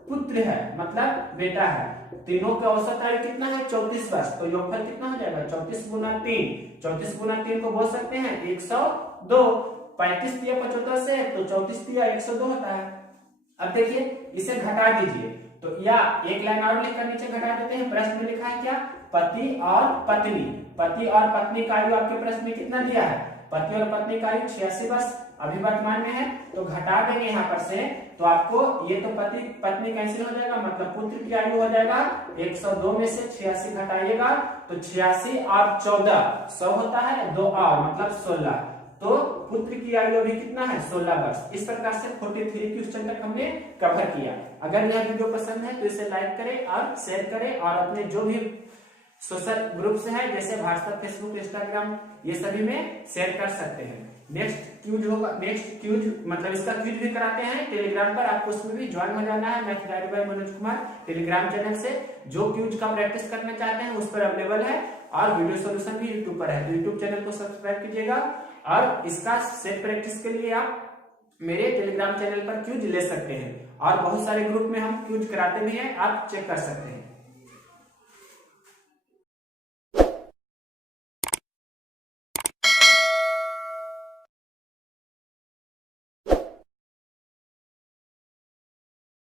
पुत्र है, मतलब बेटा है। तीनों का औसत आयु कितना है? 34 वर्ष। तो योगफल कितना हो जाएगा? 34 गुना 3। 34 गुना 3 को बोल सकते हैं 102। 35 दिया 75 से, तो 34 दिया 102 होता है। अब देखिए इसे घटा दीजिए, तो या एक लाइन और लिखकर नीचे घटा देते हैं। प्रश्न में लिखा है क्या? पति और पत्नी। पति और पत्नी का आयु आपके प्रश्न में कितना दिया है? पति और पत्नी का आयु 86 वर्ष अभी वर्तमान में है, तो घटा देंगे यहाँ पर से, तो आपको ये तो पति पत्नी कैंसिल हो जाएगा, मतलब पुत्र की आयु हो जाएगा 102 में से 86 घटाइएगा तो 86 और 14 100 होता है, 2 और मतलब 16। तो पुत्र की आयु अभी कितना है? 16 वर्ष। इस प्रकार से 43 क्वेश्चन तक हमने कवर किया। अगर यह वीडियो पसंद है तो इसे लाइक करें और शेयर करें, और अपने जो भी सोशल ग्रुप्स हैं जैसे व्हाट्सएप, फेसबुक, इंस्टाग्राम, ये सभी में शेयर कर सकते हैं। नेक्स्ट क्यूज होगा, नेक्स्ट क्यूज मतलब इसका क्यूज भी कराते हैं टेलीग्राम पर, आपको उसमें भी ज्वाइन हो जाना है। Math Guide by Manoj Kumar Telegram channel से जो क्यूज का प्रैक्टिस करना चाहते हैं उस पर अवेलेबल है, और वीडियो सोल्यूशन भी यूट्यूब पर है, तो यूट्यूब चैनल को सब्सक्राइब कीजिएगा। और इसका सेट प्रैक्टिस के लिए आप मेरे टेलीग्राम चैनल पर क्यूज ले सकते हैं, और बहुत सारे ग्रुप में हम क्यूज कराते भी हैं, आप चेक कर सकते हैं।